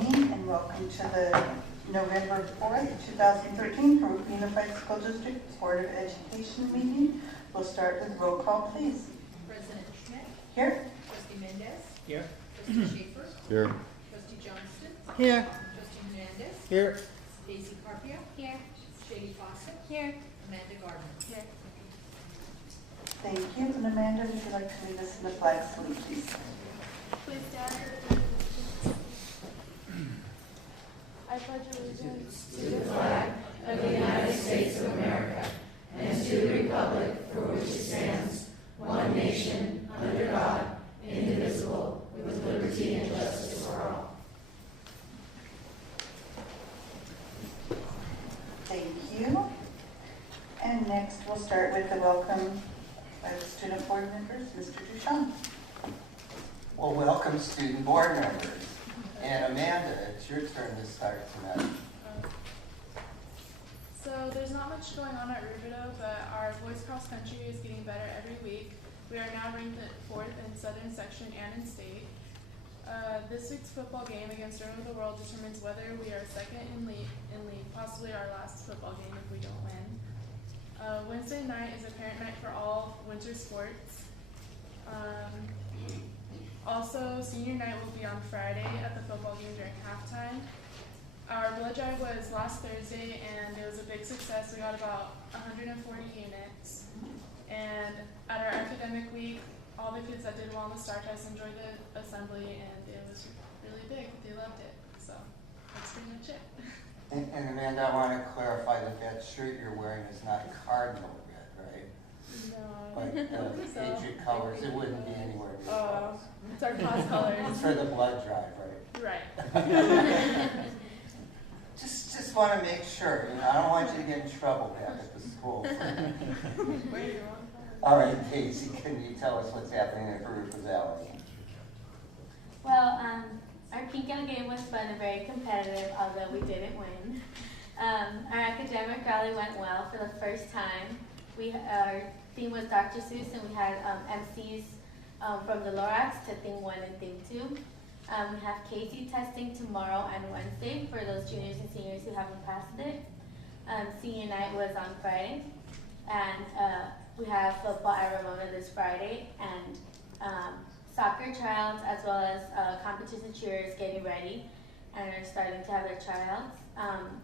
evening and welcome to the November 4th, 2013 Jurupa Unified School District Board of Education meeting. We'll start with roll call, please. President Schmidt. Here. Trustee Mendez. Here. Trustee Schaefer. Here. Trustee Johnston. Here. Trustee Hernandez. Here. Daisy Carpio. Here. Shady Fawcett. Here. Amanda Gardner. Here. Thank you. And Amanda, would you like to lead us in the flag salute, please? Please stand. I pledge allegiance to the flag of the United States of America and to the republic for which it stands, one nation, under God, indivisible, with liberty and justice for all. Thank you. And next we'll start with the welcome by the student board members. Mr. Duchamp. Well, welcome student board members. And Amanda, it's your turn to start tonight. So there's not much going on at Rubidoux, but our boys cross country is getting better every week. We are now ranked at 4th in Southern Section and in state. This week's football game against Jurupa the World determines whether we are second in league, possibly our last football game if we don't win. Wednesday night is a parent night for all winter sports. Also, senior night will be on Friday at the football game during halftime. Our blood drive was last Thursday and it was a big success. We got about 140 units. And at our academic week, all the kids that did well on the STAR test enjoyed the assembly and it was really big. They loved it. So that's pretty much it. And Amanda, I want to clarify that shirt you're wearing is not cardinal red, right? No. Like the Patriot colors, it wouldn't be anywhere near close. It's our class colors. It's for the blood drive, right? Right. Just want to make sure. You know, I don't want you to get in trouble back at the school. All right, Daisy, can you tell us what's happening at Jurupa Valley? Well, our Pink Out game was fun and very competitive, although we didn't win. Our academic rally went well for the first time. Our theme was Dr. Seuss, and we had MCs from the Lorax to theme 1 and theme 2. We have Casey testing tomorrow and Wednesday for those juniors and seniors who haven't passed it. Senior night was on Friday, and we have football at Ramona this Friday, and soccer tryouts as well as competition cheerers getting ready and are starting to have their tryouts.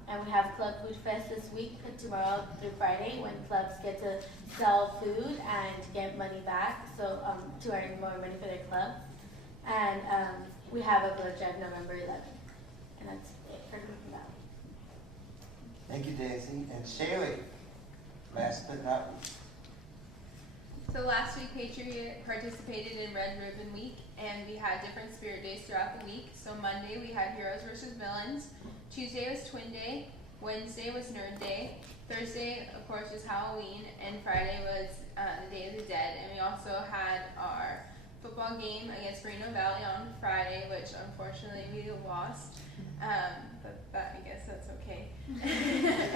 And we have Club Food Fest this week, tomorrow through Friday, when clubs get to sell food and get money back, so to earn more money for their club. And we have a blood drive November 11th, and that's it for Jurupa Valley. Thank you, Daisy. And Shaylee, last but not least. So last week, Patriot participated in Red Ribbon Week, and we had different spirit days throughout the week. So Monday, we had Heroes versus Villains. Tuesday was Twin Day. Wednesday was Nerd Day. Thursday, of course, was Halloween. And Friday was the Day of the Dead. And we also had our football game against Reno Valley on Friday, which unfortunately we lost. But I guess that's okay.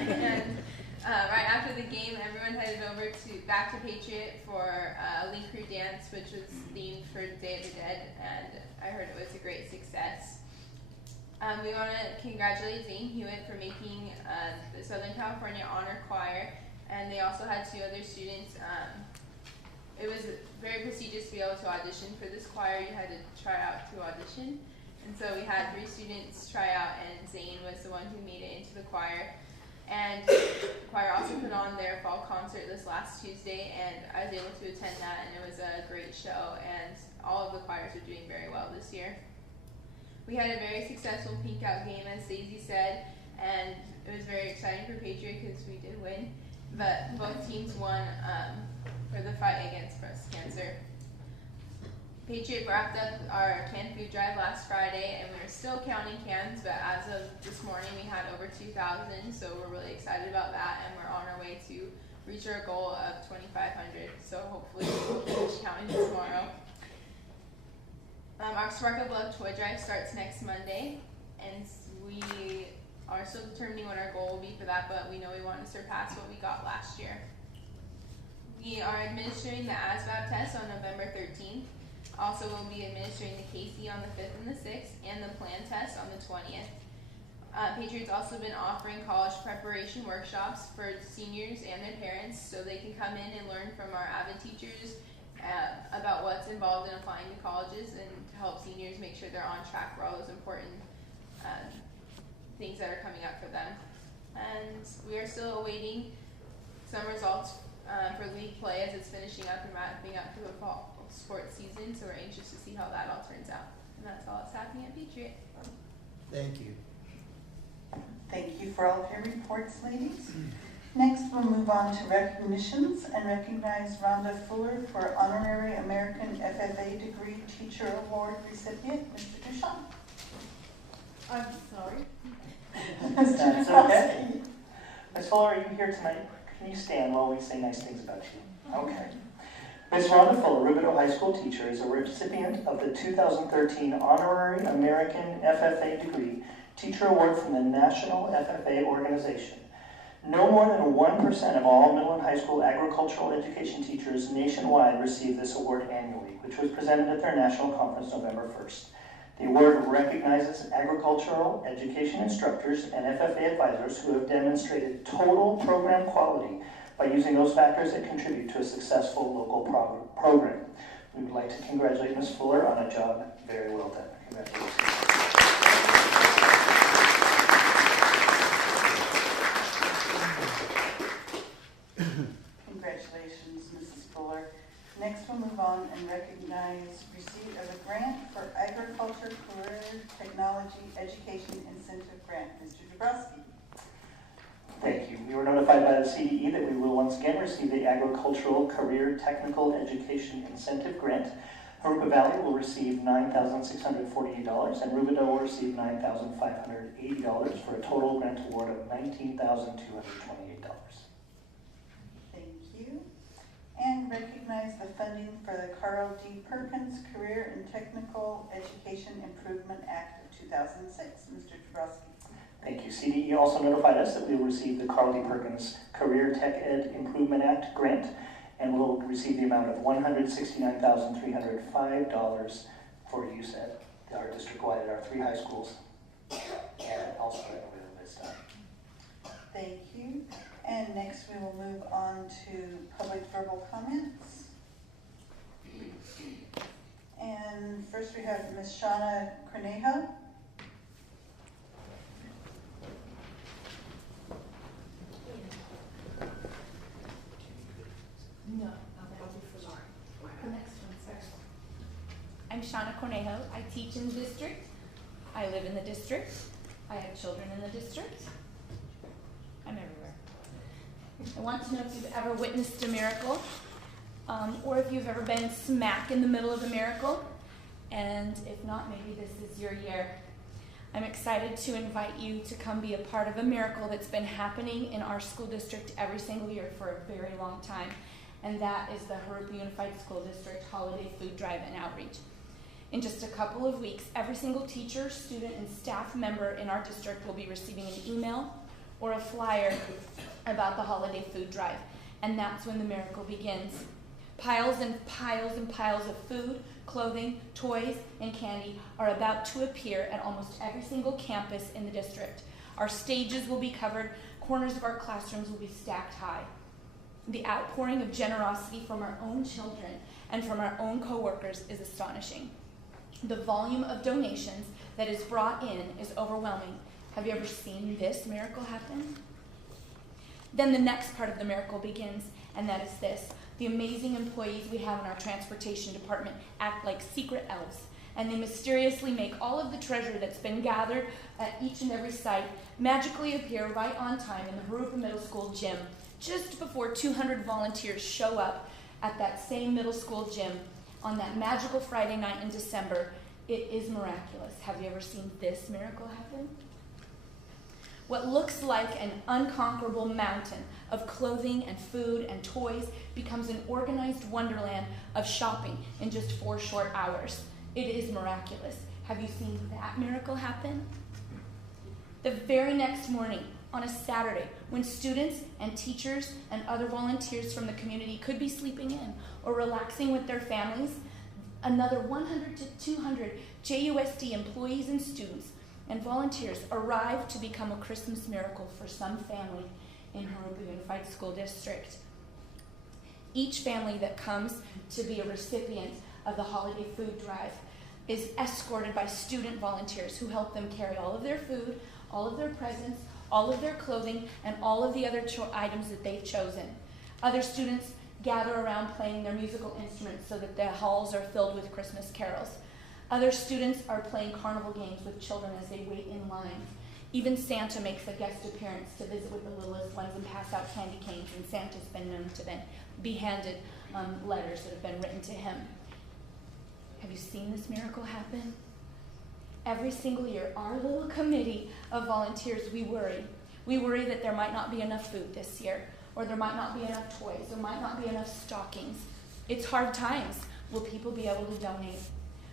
And right after the game, everyone headed over back to Patriot for Lean Crew Dance, which was themed for Day of the Dead, and I heard it was a great success. We want to congratulate Zane Hewitt for making the Southern California Honor Choir, and they also had 2 other students. It was very prestigious to be able to audition for this choir. You had to try out to audition. And so we had 3 students try out, and Zane was the one who made it into the choir. And the choir also put on their fall concert this last Tuesday, and I was able to attend that, and it was a great show, and all of the choirs are doing very well this year. We had a very successful Pink Out game, as Daisy said, and it was very exciting for Patriot because we did win, but both teams won for the fight against breast cancer. Patriot wrapped up our canned food drive last Friday, and we were still counting cans, but as of this morning we had over 2,000, so we're really excited about that, and we're on our way to reach our goal of 2,500, so hopefully we'll finish counting tomorrow. Our Spark of Love toy drive starts next Monday, and we are still determining what our goal will be for that, but we know we want to surpass what we got last year. We are administering the ASVAB test on November 13th. Also, we'll be administering the KC on the 5th and the 6th, and the plan test on the 20th. Patriots also been offering college preparation workshops for seniors and their parents, so they can come in and learn from our avid teachers about what's involved in applying to colleges, and to help seniors make sure they're on track for all those important things that are coming up for them. And we are still awaiting some results for league play as it's finishing up and wrapping up to the fall sports season, so we're anxious to see how that all turns out. And that's all that's happening at Patriot. Thank you. Thank you for all of your reports, ladies. Next, we'll move on to recognitions and recognize Rhonda Fuller for Honorary American FFA Degree Teacher Award recipient, Mr. Duchamp. I'm sorry. Mr. That's Duchamp. okay. Ms. Fuller, are you here tonight? Can you stand while we say nice things about you? Okay. Ms. Rhonda Fuller, Rubidoux High School teacher, is a recipient of the 2013 Honorary American FFA Degree Teacher Award from the National FFA Organization. No more than 1% of all middle and high school agricultural education teachers nationwide receive this award annually, which was presented at their national conference November 1st. The award recognizes agricultural education instructors and FFA advisors who have demonstrated total program quality by using those factors that contribute to a successful local program. We would like to congratulate Ms. Fuller on a job very well done. Congratulations. Congratulations, Mrs. Fuller. Next, we'll move on and recognize receipt of a grant for Agriculture Career Technology Education Incentive Grant. Mr. Dabrowski. Thank you. We were notified by the CDE that we will once again receive the Agricultural Career Technical Education Incentive Grant. Jurupa Valley will receive $9,648 and Rubidoux will receive $9,580 for a total grant award of $19,228. Thank you. And recognize the funding for the Carl D. Perkins Career and Technical Education Improvement Act of 2006. Mr. Dabrowski. Thank you. CDE also notified us that we will receive the Carl D. Perkins Career Tech Ed Improvement Act grant, and we'll receive the amount of $169,305 for use at our district-wide at our 3 high schools, and also at Rubidoux Vista. Thank you. And next we will move on to public verbal comments. And first we have Ms. Shauna Cornejo. No, that'll be for Lauren. The next one, sir. I'm Shauna Cornejo. I teach in the district. I live in the district. I have children in the district. I'm everywhere. I want to know if you've ever witnessed a miracle, or if you've ever been smack in the middle of a miracle, and if not, maybe this is your year. I'm excited to invite you to come be a part of a miracle that's been happening in our school district every single year for a very long time, and that is the Jurupa Unified School District Holiday Food Drive and Outreach. In just a couple of weeks, every single teacher, student, and staff member in our district will be receiving an email or a flyer about the holiday food drive, and that's when the miracle begins. Piles and piles and piles of food, clothing, toys, and candy are about to appear at almost every single campus in the district. Our stages will be covered, corners of our classrooms will be stacked high. The outpouring of generosity from our own children and from our own coworkers is astonishing. The volume of donations that is brought in is overwhelming. Have you ever seen this miracle happen? Then the next part of the miracle begins, and that is this. The amazing employees we have in our transportation department act like secret elves, and they mysteriously make all of the treasure that's been gathered at each and every site magically appear right on time in the Jurupa Middle School gym, just before 200 volunteers show up at that same middle school gym on that magical Friday night in December. It is miraculous. Have you ever seen this miracle happen? What looks like an unconquerable mountain of clothing and food and toys becomes an organized wonderland of shopping in just 4 short hours. It is miraculous. Have you seen that miracle happen? The very next morning, on a Saturday, when students and teachers and other volunteers from the community could be sleeping in or relaxing with their families, Another 100 to 200 JUSD employees and students and volunteers arrive to become a Christmas miracle for some family in Jurupa Unified School District. Each family that comes to be a recipient of the holiday food drive is escorted by student volunteers who help them carry all of their food, all of their presents, all of their clothing, and all of the other items that they've chosen. Other students gather around playing their musical instruments so that the halls are filled with Christmas carols. Other students are playing carnival games with children as they wait in line. Even Santa makes a guest appearance to visit with the littlest ones and pass out candy canes, and Santa's been known to then be handed letters that have been written to him. Have you seen this miracle happen? Every single year, our little committee of volunteers, we worry. We worry that there might not be enough food this year, or there might not be enough toys, there might not be enough stockings. It's hard times. Will people be able to donate?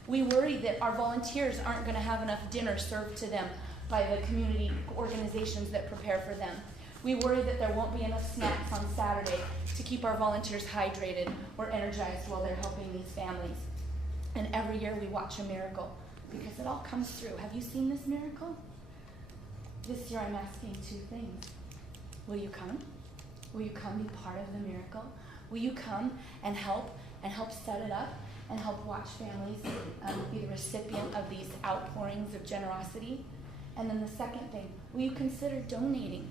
We worry that our volunteers aren't going to have enough dinner served to them by the community organizations that prepare for them. We worry that there won't be enough snacks on Saturday to keep our volunteers hydrated or energized while they're helping these families. And every year we watch a miracle because it all comes through. Have you seen this miracle? This year I'm asking two things. Will you come? Will you come be part of the miracle? Will you come and help set it up and help watch families be the recipient of these outpourings of generosity? And then the second thing, will you consider donating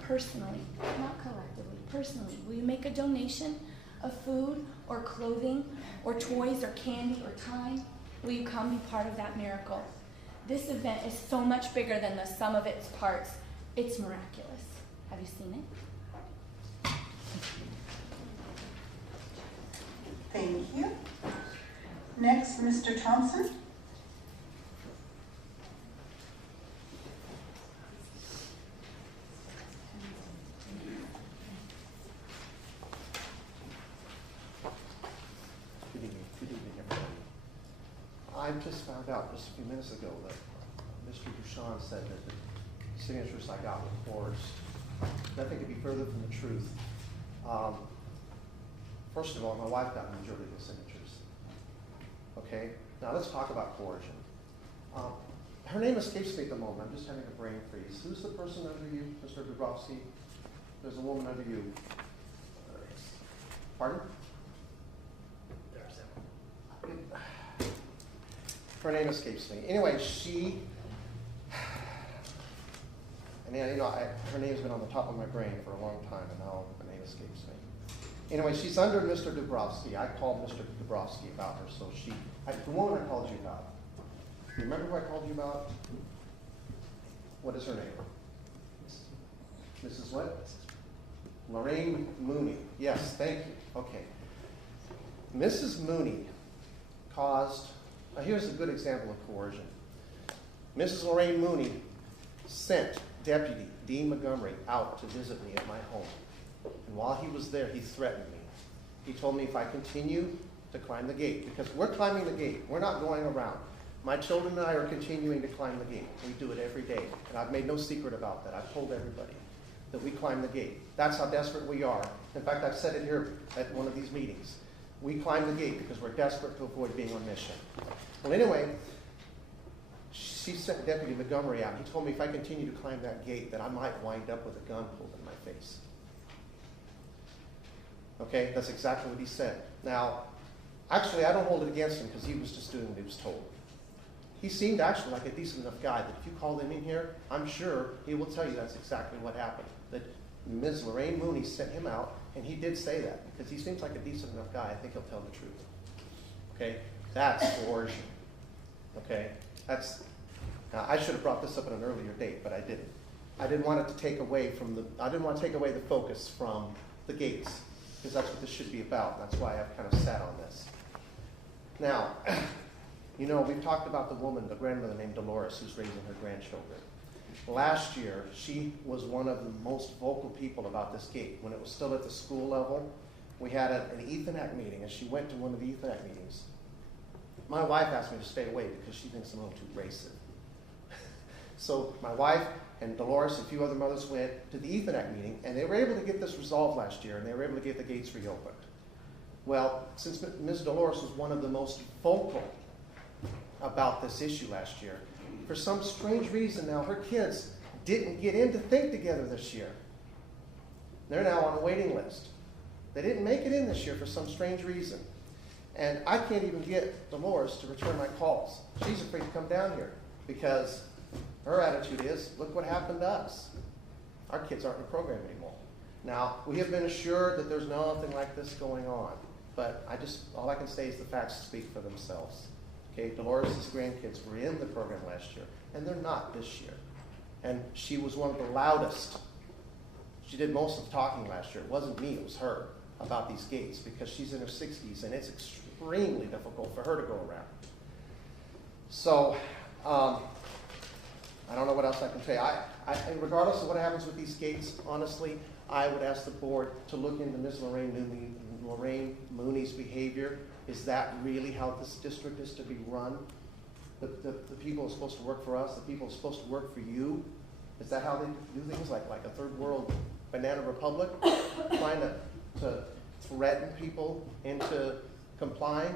personally, not collectively, personally? Will you make a donation of food or clothing or toys or candy or time? Will you come be part of that miracle? This event is so much bigger than the sum of its parts. It's miraculous. Have you seen it? Thank you. Next, Mr. Thompson. I just found out just a few minutes ago that Mr. Bouchon said that the signatures I got were forged. Nothing could be further from the truth. First of all, my wife got the majority of the signatures. Okay? Now let's talk about coercion. Her name escapes me at the moment. I'm just having a brain freeze. Who's the person under you, Mr. Dubrovsky? There's a woman under you. Pardon? Her name escapes me. Anyway, her name's been on the top of my brain for a long time, and now the name escapes me. Anyway, she's under Mr. Dubrovsky. I called Mr. Dubrovsky about her, so the woman I called you about. You remember who I called you about? What is her name? Mrs. what? Lorraine Mooney. Yes, thank you. Okay. Mrs. Mooney caused. Now here's a good example of coercion. Mrs. Lorraine Mooney sent Deputy Dean Montgomery out to visit me at my home. And while he was there, he threatened me. He told me if I continue to climb the gate, because we're climbing the gate, we're not going around. My children and I are continuing to climb the gate. We do it every day. And I've made no secret about that. I've told everybody that we climb the gate. That's how desperate we are. In fact, I've said it here at one of these meetings. We climb the gate because we're desperate to avoid being on mission. Well, anyway, she sent Deputy Montgomery out. He told me if I continue to climb that gate, that I might wind up with a gun pulled in my face. Okay, that's exactly what he said. Now, actually, I don't hold it against him because he was just doing what he was told. He seemed actually like a decent enough guy that if you called him in here, I'm sure he will tell you that's exactly what happened. That Ms. Lorraine Mooney sent him out, and he did say that because he seems like a decent enough guy. I think he'll tell the truth. Okay, that's coercion. Okay, now I should have brought this up at an earlier date, but I didn't. I didn't want to take away the focus from the gates because that's what this should be about. That's why I've kind of sat on this. Now, we've talked about the grandmother named Dolores who's raising her grandchildren. Last year, she was one of the most vocal people about this gate. When it was still at the school level, we had an Ethernet meeting, and she went to one of the Ethernet meetings. My wife asked me to stay away because she thinks I'm a little too abrasive. So my wife and Dolores and a few other mothers went to the Ethernet meeting, and they were able to get this resolved last year, and they were able to get the gates reopened. Well, since Ms. Dolores was one of the most vocal about this issue last year, for some strange reason now her kids didn't get in to think together this year. They're now on a waiting list. They didn't make it in this year for some strange reason. And I can't even get Dolores to return my calls. She's afraid to come down here because her attitude is, look what happened to us. Our kids aren't in the program anymore. Now, we have been assured that there's nothing like this going on, but all I can say is the facts speak for themselves. Okay, Dolores' grandkids were in the program last year, and they're not this year. And she was one of the loudest. She did most of the talking last year. It wasn't me, it was her, about these gates, because she's in her 60s, and it's extremely difficult for her to go around. So, I don't know what else I can say. Regardless of what happens with these gates, honestly, I would ask the board to look into Ms. Lorraine Mooney's behavior. Is that really how this district is to be run? The people are supposed to work for us, the people are supposed to work for you. Is that how they do things, like a third world banana republic, trying to threaten people into complying?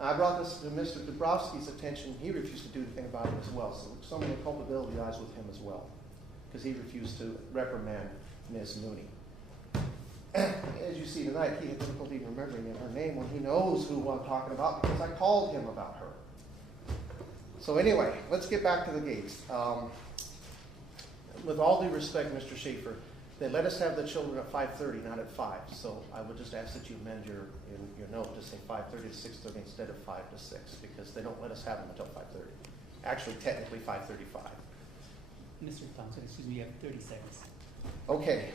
I brought this to Mr. Dabrowski's attention. He refused to do anything about it as well. So some of the culpability lies with him as well, because he refused to reprimand Ms. Mooney. As you see tonight, he had difficulty remembering her name when he knows who I'm talking about, because I called him about her. So anyway, let's get back to the gates. With all due respect, Mr. Schaefer, they let us have the children at 5:30, not at 5. So I would just ask that you amend your note to say 5:30 to 6:30 instead of 5 to 6, because they don't let us have them until 5:30. Actually, technically 5:35. Mr. Thompson, excuse me, you have 30 seconds. Okay.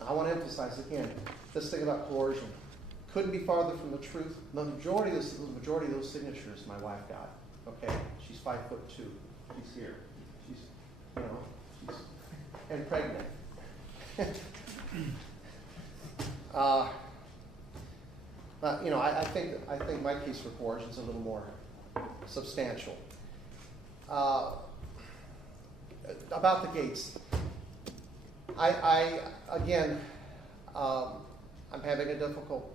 I want to emphasize again, this thing about coercion couldn't be farther from the truth. The majority of those signatures my wife got. Okay, she's 5'2". She's here. She's and pregnant. I think my case for coercion is a little more substantial. About the gates, I'm having a difficult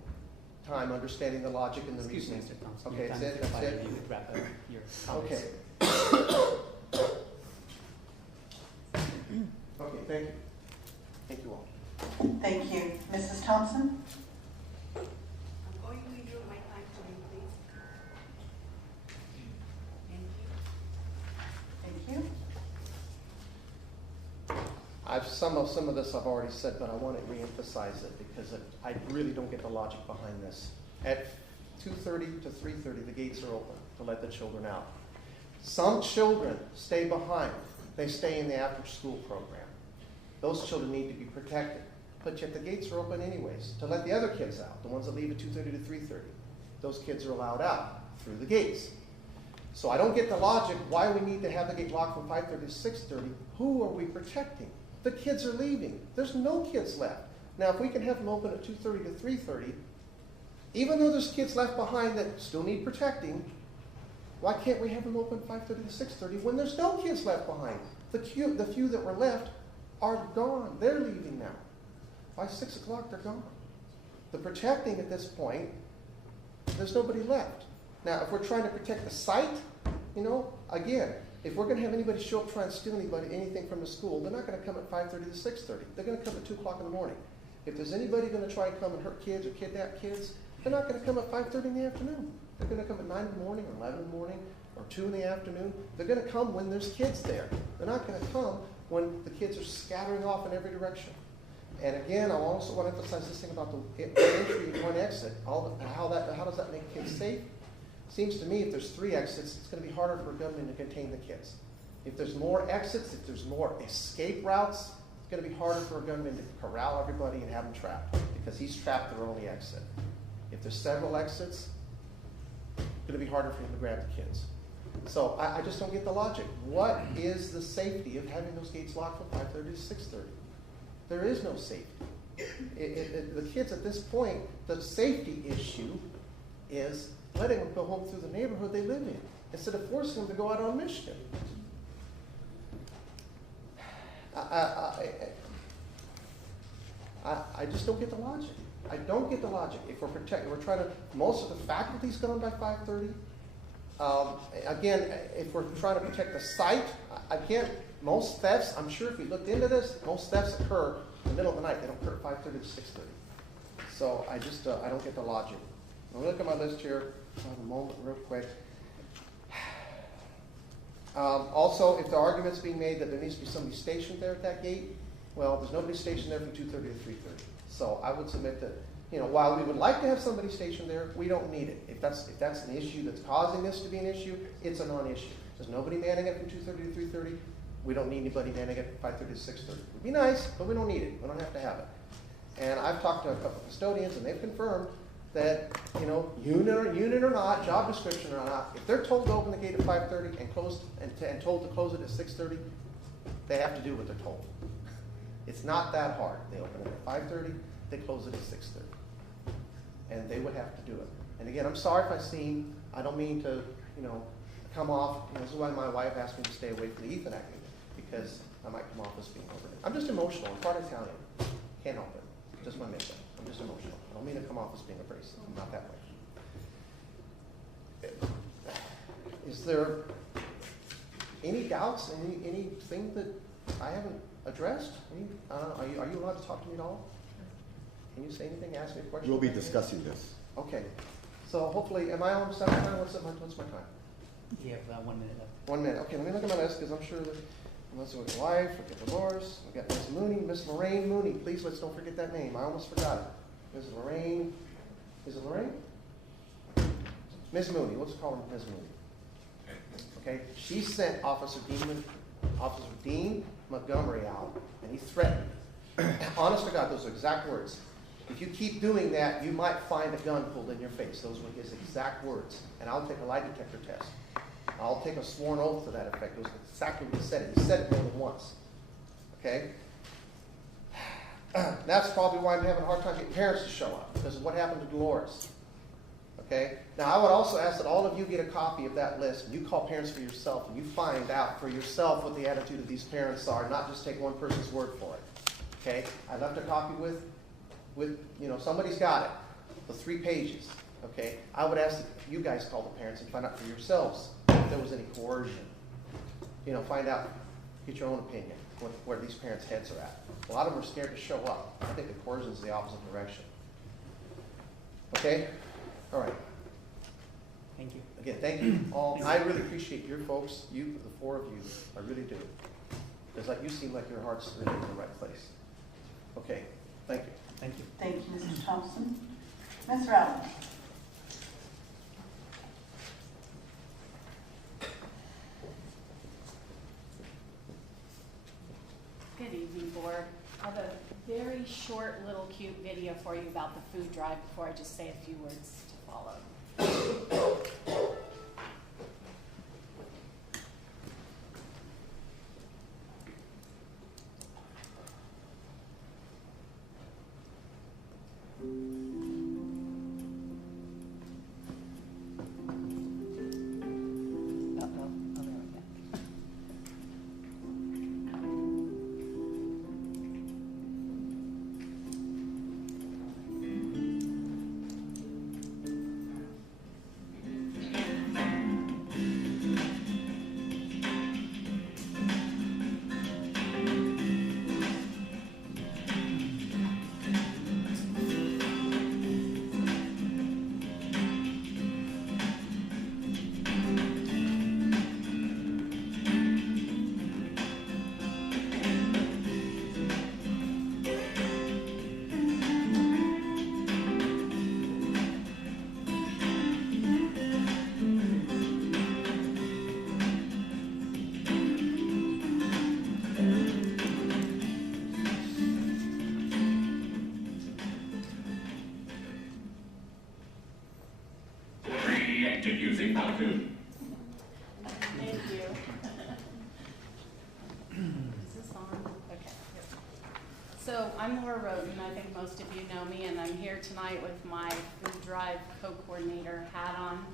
time understanding the logic and the reasoning. Excuse me, Mr. Thompson. Okay, that's it. You would wrap up your Okay. Okay, thank you. Thank you all. Thank you. Mrs. Thompson? I'm going to yield my time to you, please. Thank you. Thank you. Some of this I've already said, but I want to reemphasize it because I really don't get the logic behind this. At 2:30 to 3:30, the gates are open to let the children out. Some children stay behind. They stay in the after-school program. Those children need to be protected. But yet the gates are open anyways to let the other kids out, the ones that leave at 2:30 to 3:30. Those kids are allowed out through the gates. So I don't get the logic why we need to have the gate locked from 5:30 to 6:30. Who are we protecting? The kids are leaving. There's no kids left. Now, if we can have them open at 2:30 to 3:30, even though there's kids left behind that still need protecting, why can't we have them open 5:30 to 6:30 when there's no kids left behind? The few that were left are gone. They're leaving now. By 6 o'clock, they're gone. The protecting at this point, there's nobody left. Now, if we're trying to protect the site, again, if we're going to have anybody show up trying to steal anything from the school, they're not going to come at 5:30 to 6:30. They're going to come at 2 o'clock in the morning. If there's anybody going to try and come and hurt kids or kidnap kids, they're not going to come at 5:30 in the afternoon. They're going to come at 9 in the morning or 11 in the morning or 2 in the afternoon. They're going to come when there's kids there. They're not going to come when the kids are scattering off in every direction. And again, I also want to emphasize this thing about the entry and one exit. How does that make kids safe? Seems to me if there's 3 exits, it's going to be harder for a gunman to contain the kids. If there's more exits, if there's more escape routes, it's going to be harder for a gunman to corral everybody and have them trapped because he's trapped their only exit. If there's several exits, it's going to be harder for him to grab the kids. So I just don't get the logic. What is the safety of having those gates locked from 5:30 to 6:30? There is no safety. The kids at this point, the safety issue is letting them go home through the neighborhood they live in instead of forcing them to go out on Michigan. I just don't get the logic. I don't get the logic. If we're trying to, most of the faculty's gone by 5:30. Again, if we're trying to protect the site, again, most thefts, I'm sure if you looked into this, most thefts occur in the middle of the night. They don't occur at 5:30 to 6:30. So I just, I don't get the logic. Let me look at my list here for a moment real quick. Also, if the argument's being made that there needs to be somebody stationed there at that gate, well, there's nobody stationed there from 2:30 to 3:30. So I would submit that, while we would like to have somebody stationed there, we don't need it. If that's an issue that's causing this to be an issue, it's a non-issue. There's nobody manning it from 2:30 to 3:30. We don't need anybody manning it from 5:30 to 6:30. It would be nice, but we don't need it. We don't have to have it. And I've talked to a couple of custodians, and they've confirmed that, unit or not, job description or not, if they're told to open the gate at 5:30 and told to close it at 6:30, they have to do what they're told. It's not that hard. They open it at 5:30, they close it at 6:30. And they would have to do it. And again, I'm sorry if I don't mean to, come off, this is why my wife asked me to stay away from the Ethan activity, because I might come off as being over it. I'm just emotional. I'm part Italian. Can't help it. Just my makeup. I'm just emotional. I don't mean to come off as being abrasive. I'm not that way. Is there any doubts, anything that I haven't addressed? Are you allowed to talk to me at all? Can you say anything? Ask me a question? We'll be discussing this. Okay. So hopefully, am I on 7 time? What's my time? You have 1 minute left. 1 minute. Okay, let me look at my list because I'm sure that unless we get wife, we get Dolores, we got Miss Mooney, Miss Lorraine Mooney. Please let's don't forget that name. I almost forgot it. Miss Lorraine. Is it Lorraine? Ms. Mooney. Let's call her Ms. Mooney. Okay. She sent Officer Dean Montgomery out, and he threatened. Honest to God, those are exact words. If you keep doing that, you might find a gun pulled in your face. Those were his exact words. And I'll take a lie detector test. I'll take a sworn oath to that effect. It was exactly what he said. He said it more than once. Okay? That's probably why I'm having a hard time getting parents to show up, because of what happened to Dolores. Okay? Now, I would also ask that all of you get a copy of that list, and you call parents for yourself, and you find out for yourself what the attitude of these parents are, not just take one person's word for it. Okay? I left a copy with somebody's got it, the 3 pages. Okay? I would ask that you guys call the parents and find out for yourselves if there was any coercion. Find out, get your own opinion, where these parents' heads are at. A lot of them are scared to show up. I think the coercion is the opposite direction. Okay? All right. Thank you. Again, thank you all. I really appreciate your folks, the 4 of you. I really do. Because you seem like your heart's really in the right place. Okay. Thank you. Thank you. Thank you, Mr. Thompson. Ms. Rowland. Good evening, board. I have a very short, little, cute video for you about the food drive before I just say a few words to follow. Using Bluetooth. Thank you. Is this on? Okay. So I'm Laura Roden. I think most of you know me, and I'm here tonight with my food drive co-coordinator hat on.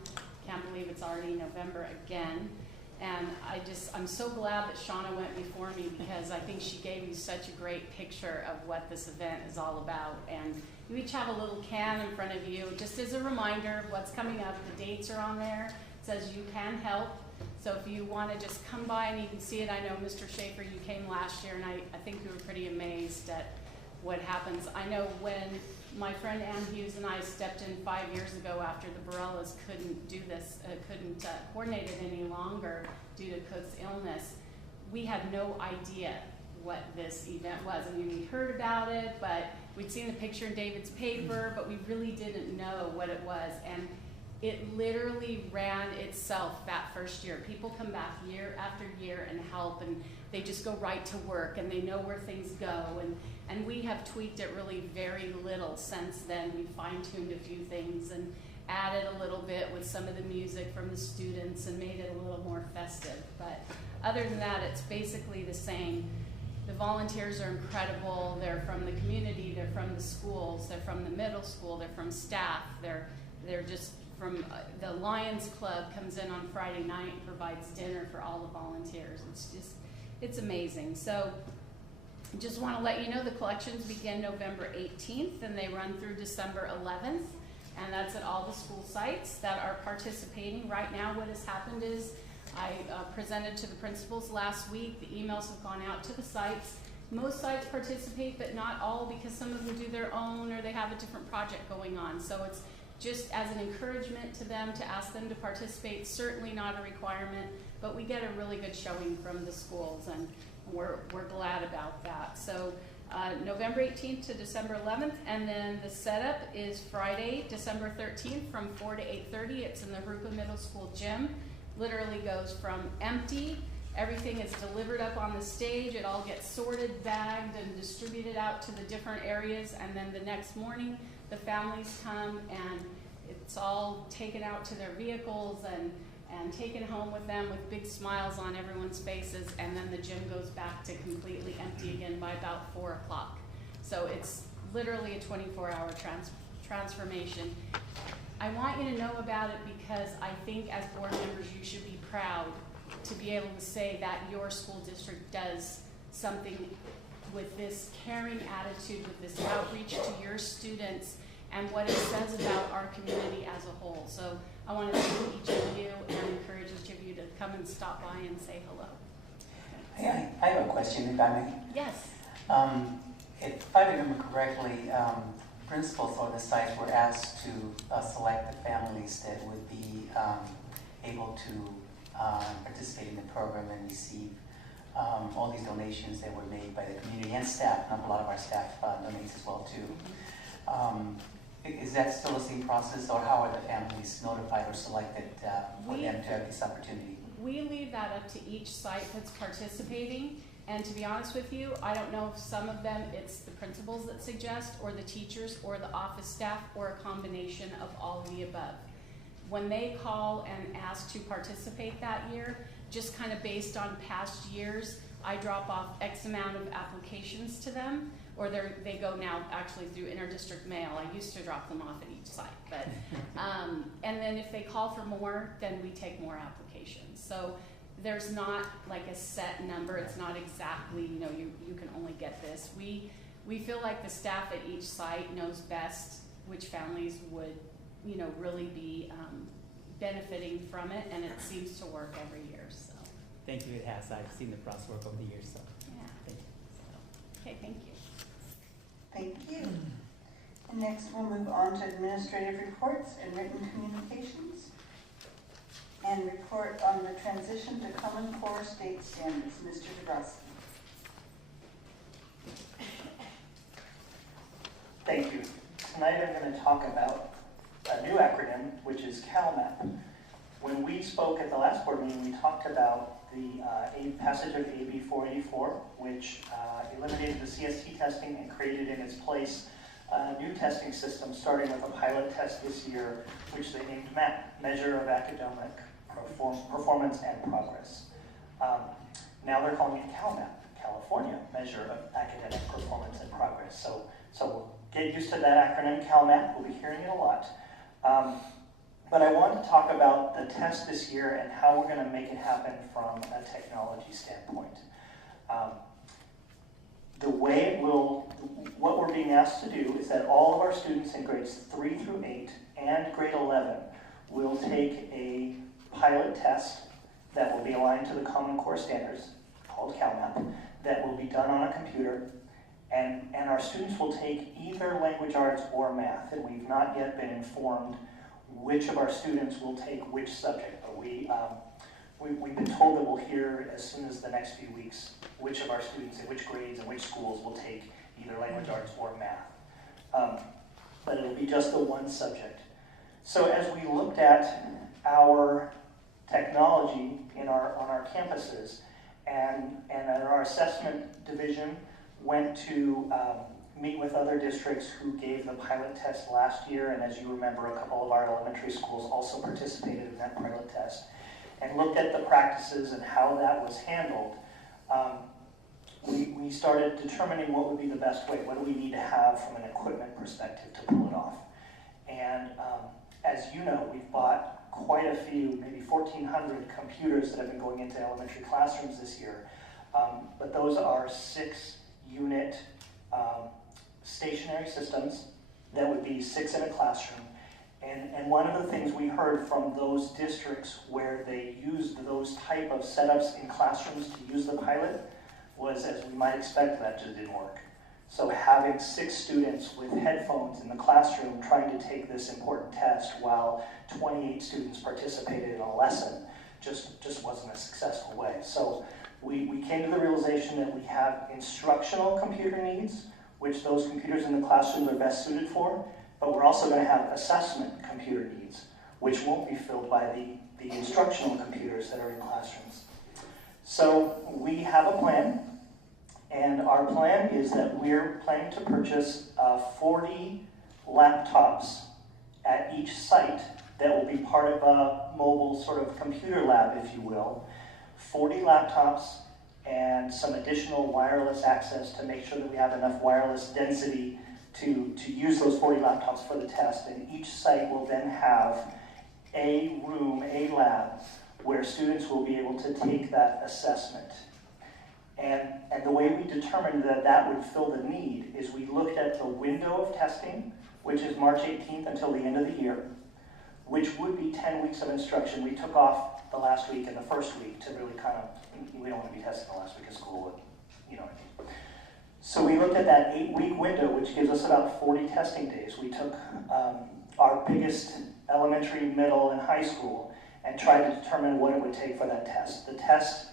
Can't believe it's already November again. And I'm so glad that Shauna went before me because I think she gave me such a great picture of what this event is all about. And you each have a little can in front of you, just as a reminder of what's coming up. The dates are on there. It says you can help. So if you want to just come by and you can see it, I know Mr. Schaefer, you came last year, and I think you were pretty amazed at what happens. I know when my friend Ann Hughes and I stepped in 5 years ago after the Borellas couldn't do this, couldn't coordinate it any longer due to Cook's illness, we had no idea what this event was. I mean, we heard about it, but we'd seen the picture in David's paper, but we really didn't know what it was. And it literally ran itself that first year. People come back year after year and help, and they just go right to work, and they know where things go. And we have tweaked it really very little since then. We fine-tuned a few things and added a little bit with some of the music from the students and made it a little more festive. But other than that, it's basically the same. The volunteers are incredible. They're from the community, they're from the schools, they're from the middle school, they're from staff, they're just from the Lions Club comes in on Friday night and provides dinner for all the volunteers. It's amazing. So just want to let you know the collections begin November 18th and they run through December 11th. And that's at all the school sites that are participating. Right now what has happened is I presented to the principals last week. The emails have gone out to the sites. Most sites participate, but not all, because some of them do their own or they have a different project going on. So it's just as an encouragement to them to ask them to participate. Certainly not a requirement, but we get a really good showing from the schools, and we're glad about that. So November 18th to December 11th, and then the setup is Friday, December 13th from 4 to 8:30. It's in the Jurupa Middle School gym. Literally goes from empty, everything is delivered up on the stage, it all gets sorted, bagged, and distributed out to the different areas, and then the next morning the families come and it's all taken out to their vehicles and taken home with them with big smiles on everyone's faces, and then the gym goes back to completely empty again by about 4 o'clock. So it's literally a 24-hour transformation. I want you to know about it because I think as board members you should be proud to be able to say that your school district does something with this caring attitude, with this outreach to your students, and what it says about our community as a whole. So I want to thank each of you and encourage each of you to come and stop by and say hello. I have a question, if I may. Yes. If I remember correctly, principals or the sites were asked to select the families that would be able to participate in the program and receive all these donations that were made by the community and staff. A lot of our staff donates as well too. Is that still the same process, or how are the families notified or selected for them to have this opportunity? We leave that up to each site that's participating, and to be honest with you, I don't know if some of them it's the principals that suggest, or the teachers, or the office staff, or a combination of all of the above. When they call and ask to participate that year, just kind of based on past years, I drop off X amount of applications to them, or they go now actually through interdistrict mail. I used to drop them off at each site, but and then if they call for more, then we take more applications. So there's not like a set number. It's not exactly, you know, you can only get this. We feel like the staff at each site knows best which families would, you know, really be benefiting from it, and it seems to work every year. So Thank you, it has. I've seen the process work over the years, so yeah. thank you. So, okay, thank you. Thank you. And next we'll move on to administrative reports and written communications. And report on the transition to Common Core state standards. Mr. Dabrowski. Thank you. Tonight I'm going to talk about a new acronym, which is CalMAP. When we spoke at the last board meeting, we talked about the passage of AB 484, which eliminated the CST testing and created in its place a new testing system, starting with a pilot test this year, which they named MAP, Measure of Academic Performance and Progress. Now they're calling it CalMAP, California Measure of Academic Performance and Progress. So get used to that acronym, CalMAP. We'll be hearing it a lot. But I want to talk about the test this year and how we're going to make it happen from a technology standpoint. What we're being asked to do is that all of our students in grades 3 through 8 and grade 11 will take a pilot test that will be aligned to the Common Core standards, called CalMAP, that will be done on a computer, and our students will take either language arts or math, and we've not yet been informed which of our students will take which subject, but we've been told that we'll hear as soon as the next few weeks which of our students in which grades and which schools will take either language arts or math. But it'll be just the one subject. So as we looked at our technology on our campuses, and our assessment division went to meet with other districts who gave the pilot test last year, and as you remember, a couple of our elementary schools also participated in that pilot test, and looked at the practices and how that was handled. We started determining what would be the best way. What do we need to have from an equipment perspective to pull it off? And as you know, we've bought quite a few, maybe 1,400 computers that have been going into elementary classrooms this year. But those are 6-unit stationary systems that would be 6 in a classroom. And one of the things we heard from those districts where they used those type of setups in classrooms to use the pilot was, as we might expect, that just didn't work. So having 6 students with headphones in the classroom trying to take this important test while 28 students participated in a lesson just wasn't a successful way. So we came to the realization that we have instructional computer needs, which those computers in the classrooms are best suited for, but we're also going to have assessment computer needs, which won't be filled by the instructional computers that are in classrooms. So we have a plan, and our plan is that we're planning to purchase 40 laptops at each site that will be part of a mobile sort of computer lab, if you will. 40 laptops and some additional wireless access to make sure that we have enough wireless density to use those 40 laptops for the test. And each site will then have a room, a lab, where students will be able to take that assessment. And the way we determined that that would fill the need is we looked at the window of testing, which is March 18th until the end of the year, which would be 10 weeks of instruction. We took off the last week and the first week to really kind of, we don't want to be testing the last week of school, but you know what I mean. So we looked at that 8-week window, which gives us about 40 testing days. We took our biggest elementary, middle, and high school and tried to determine what it would take for that test. The test,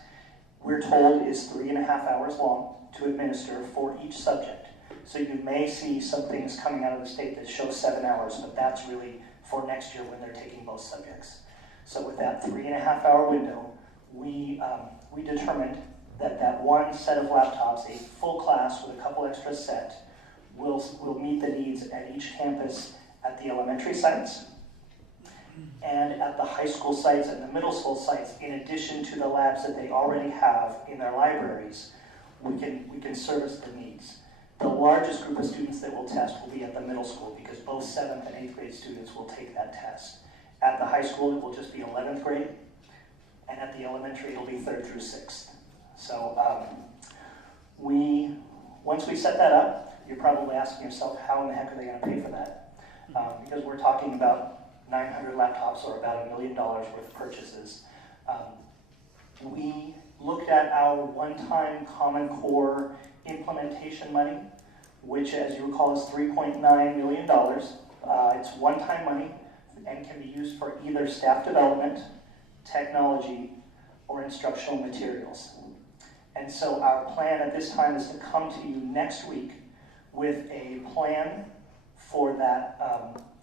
we're told, is 3.5 hours long to administer for each subject. So you may see some things coming out of the state that show 7 hours, but that's really for next year when they're taking both subjects. So with that 3.5 hour window, we determined that one set of laptops, a full class with a couple extra set, will meet the needs at each campus at the elementary sites and at the high school sites and the middle school sites, in addition to the labs that they already have in their libraries. We can service the needs. The largest group of students that will test will be at the middle school because both 7th and 8th grade students will take that test. At the high school, it will just be 11th grade, and at the elementary, it'll be 3rd through 6th. So once we set that up, you're probably asking yourself, how in the heck are they going to pay for that? Because we're talking about 900 laptops, or about $1 million worth of purchases. We looked at our one-time Common Core implementation money, which, as you recall, is $3.9 million. It's one-time money and can be used for either staff development, technology, or instructional materials. And so our plan at this time is to come to you next week with a plan for that,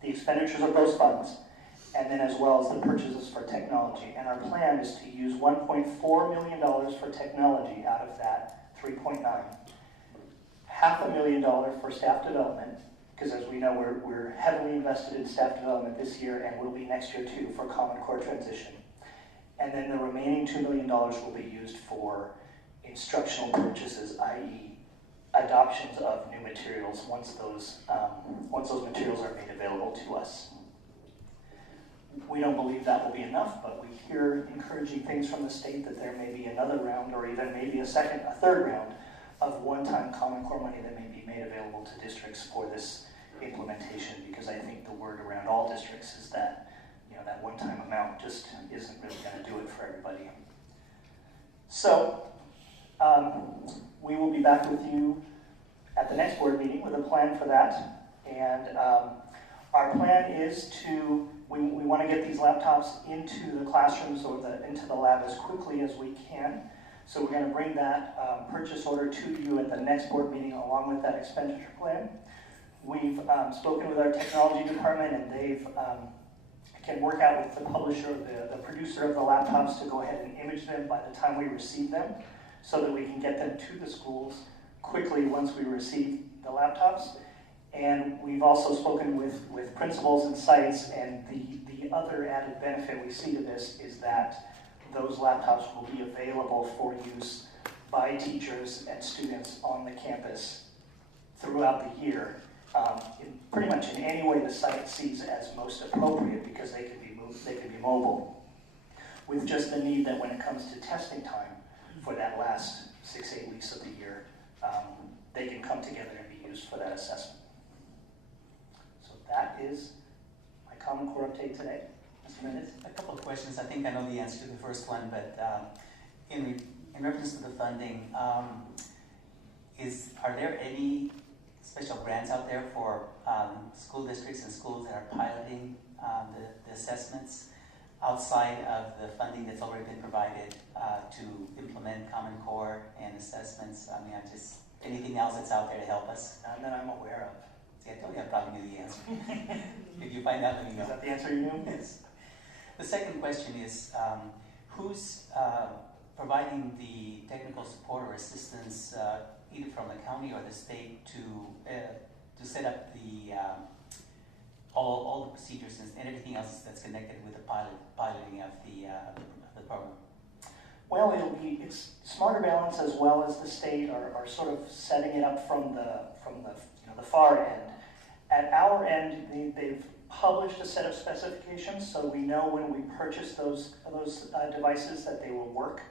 the expenditures of those funds, and then as well as the purchases for technology. And our plan is to use $1.4 million for technology out of that 3.9. $500,000 for staff development, because as we know, we're heavily invested in staff development this year and will be next year too for Common Core transition. And then the remaining $2 million will be used for instructional purchases, i.e. adoptions of new materials once those materials are made available to us. We don't believe that will be enough, but we hear encouraging things from the state that there may be another round or even maybe a third round of one-time Common Core money that may be made available to districts for this implementation, because I think the word around all districts is that, that one-time amount just isn't really going to do it for everybody. So, we will be back with you at the next board meeting with a plan for that. And our plan is we want to get these laptops into the classrooms or into the lab as quickly as we can. So we're going to bring that purchase order to you at the next board meeting along with that expenditure plan. We've spoken with our technology department, and they've can work out with the publisher, the producer of the laptops, to go ahead and image them by the time we receive them, so that we can get them to the schools quickly once we receive the laptops. And we've also spoken with principals and sites, and the other added benefit we see to this is that those laptops will be available for use by teachers and students on the campus throughout the year, in pretty much in any way the site sees as most appropriate, because they can be mobile, with just the need that when it comes to testing time for that last 6-8 weeks of the year, they can come together and be used for that assessment. So that is my Common Core update today. Mr. Mendez? A couple of questions. I think I know the answer to the first one, but in reference to the funding, are there any special grants out there for school districts and schools that are piloting the assessments outside of the funding that's already been provided to implement Common Core and assessments? I mean, anything else that's out there to help us? None that I'm aware of. See, I told you I probably knew the answer. If you find out, let me know. Is that the answer you knew? Yes. The second question is, who's providing the technical support or assistance, either from the county or the state, to set up the all the procedures and everything else that's connected with the piloting of the program? Well, it's Smarter Balance as well as the state are sort of setting it up from the far end. At our end, they've published a set of specifications, so we know when we purchase those devices that they will work.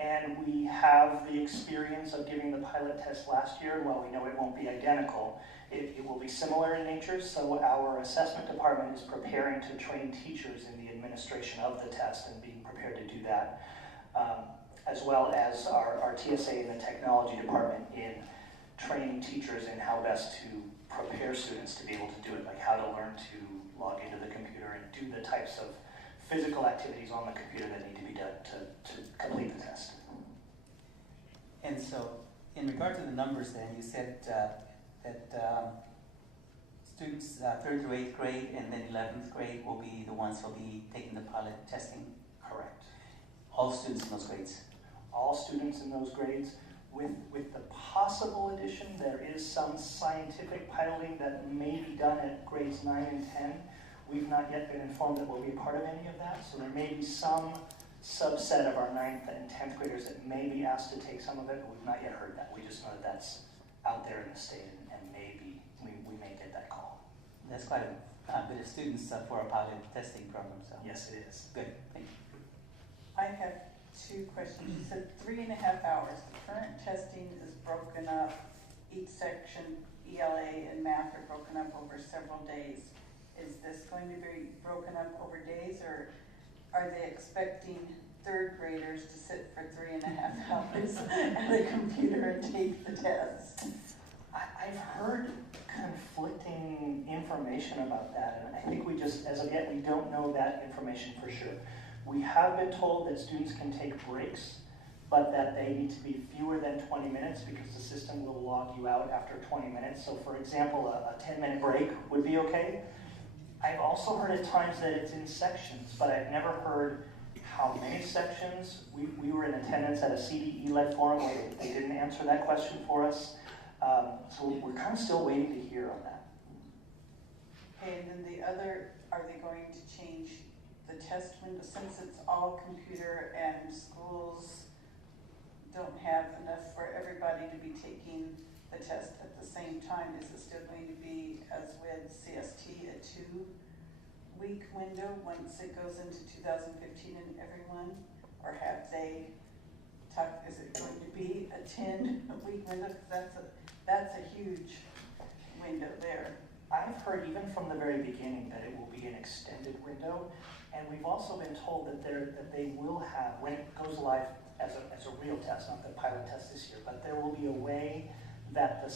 And we have the experience of giving the pilot test last year. While we know it won't be identical, it will be similar in nature, so our assessment department is preparing to train teachers in the administration of the test and being prepared to do that, as well as our TSA and the technology department in training teachers in how best to prepare students to be able to do it, like how to learn to log into the computer and do the types of physical activities on the computer that need to be done to complete the test. And so, in regard to the numbers then, you said that students 3rd through 8th grade and then 11th grade will be the ones who will be taking the pilot testing? Correct. All students in those grades? All students in those grades, with the possible addition, there is some scientific piloting that may be done at grades 9 and 10. We've not yet been informed that we'll be a part of any of that, so there may be some subset of our 9th and 10th graders that may be asked to take some of it, but we've not yet heard that. We just know that that's out there in the state, and maybe we may get that call. That's quite a bit of students for a pilot testing program. So yes, it is. Good, thank you. I have 2 questions. You said 3.5 hours. The current testing is broken up. Each section, ELA and math, are broken up over several days. Is this going to be broken up over days, or are they expecting 3rd graders to sit for 3.5 hours at the computer and take the test? I've heard conflicting information about that, and I think we just, as of yet, we don't know that information for sure. We have been told that students can take breaks, but that they need to be fewer than 20 minutes because the system will log you out after 20 minutes. So for example, a 10-minute break would be okay. I've also heard at times that it's in sections, but I've never heard how many sections. We were in attendance at a CDE-led forum where they didn't answer that question for us. So we're kind of still waiting to hear on that. Okay, and then the other, are they going to change the test window, since it's all computer and schools don't have enough for everybody to be taking the test at the same time? Is it still going to be, as with CST, a 2 week window once it goes into 2015 and everyone? Or have they talked, is it going to be a 10-week window? Because that's a huge window there. I've heard even from the very beginning that it will be an extended window, and we've also been told that they will have, when it goes live as a real test, not the pilot test this year, but there will be a way that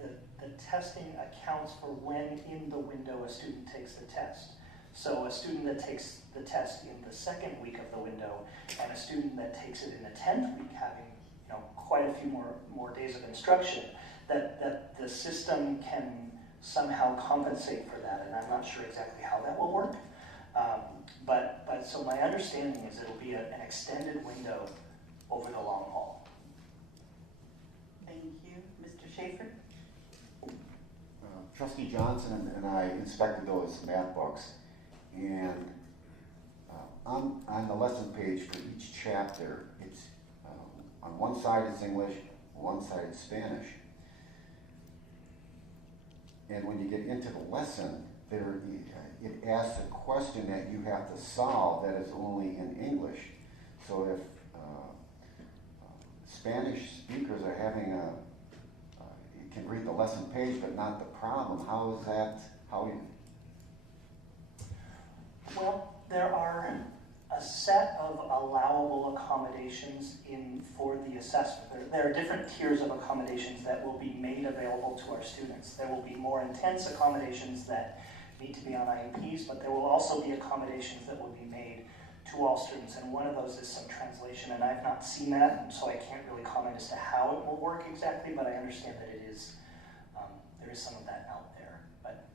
the testing accounts for when in the window a student takes the test. So a student that takes the test in the second week of the window, and a student that takes it in the 10th week, having quite a few more days of instruction, that the system can somehow compensate for that, and I'm not sure exactly how that will work. But so my understanding is it'll be an extended window over the long haul. Thank you. Mr. Schaefer? Trustee Johnson and I inspected those math books, and on the lesson page for each chapter, it's on one side it's English, one side it's Spanish. And when you get into the lesson, it asks a question that you have to solve that is only in English. So if Spanish speakers are having you can read the lesson page but not the problem, how is that, Well, there are a set of allowable accommodations for the assessment. There are different tiers of accommodations that will be made available to our students. There will be more intense accommodations that need to be on IEPs, but there will also be accommodations that will be made to all students, and one of those is some translation, and I've not seen that, and so I can't really comment as to how it will work exactly, but I understand that it is, there is some of that out there, but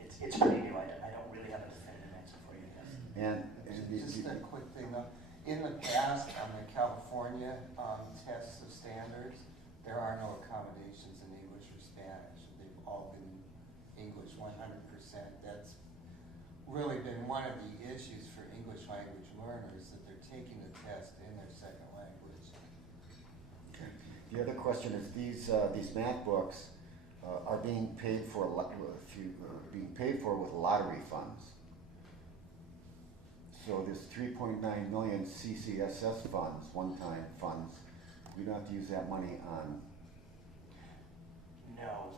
it's pretty new. I don't really have a definitive answer for you guys. And just a quick thing though, in the past on the California tests of standards, there are no accommodations in English or Spanish. They've all been English 100%. That's really been one of the issues for English language learners, that they're taking the test in their second language. Okay. The other question is these math books are being paid for with lottery funds. So this 3.9 million CCSS funds, one-time funds, we don't have to use that money on. No,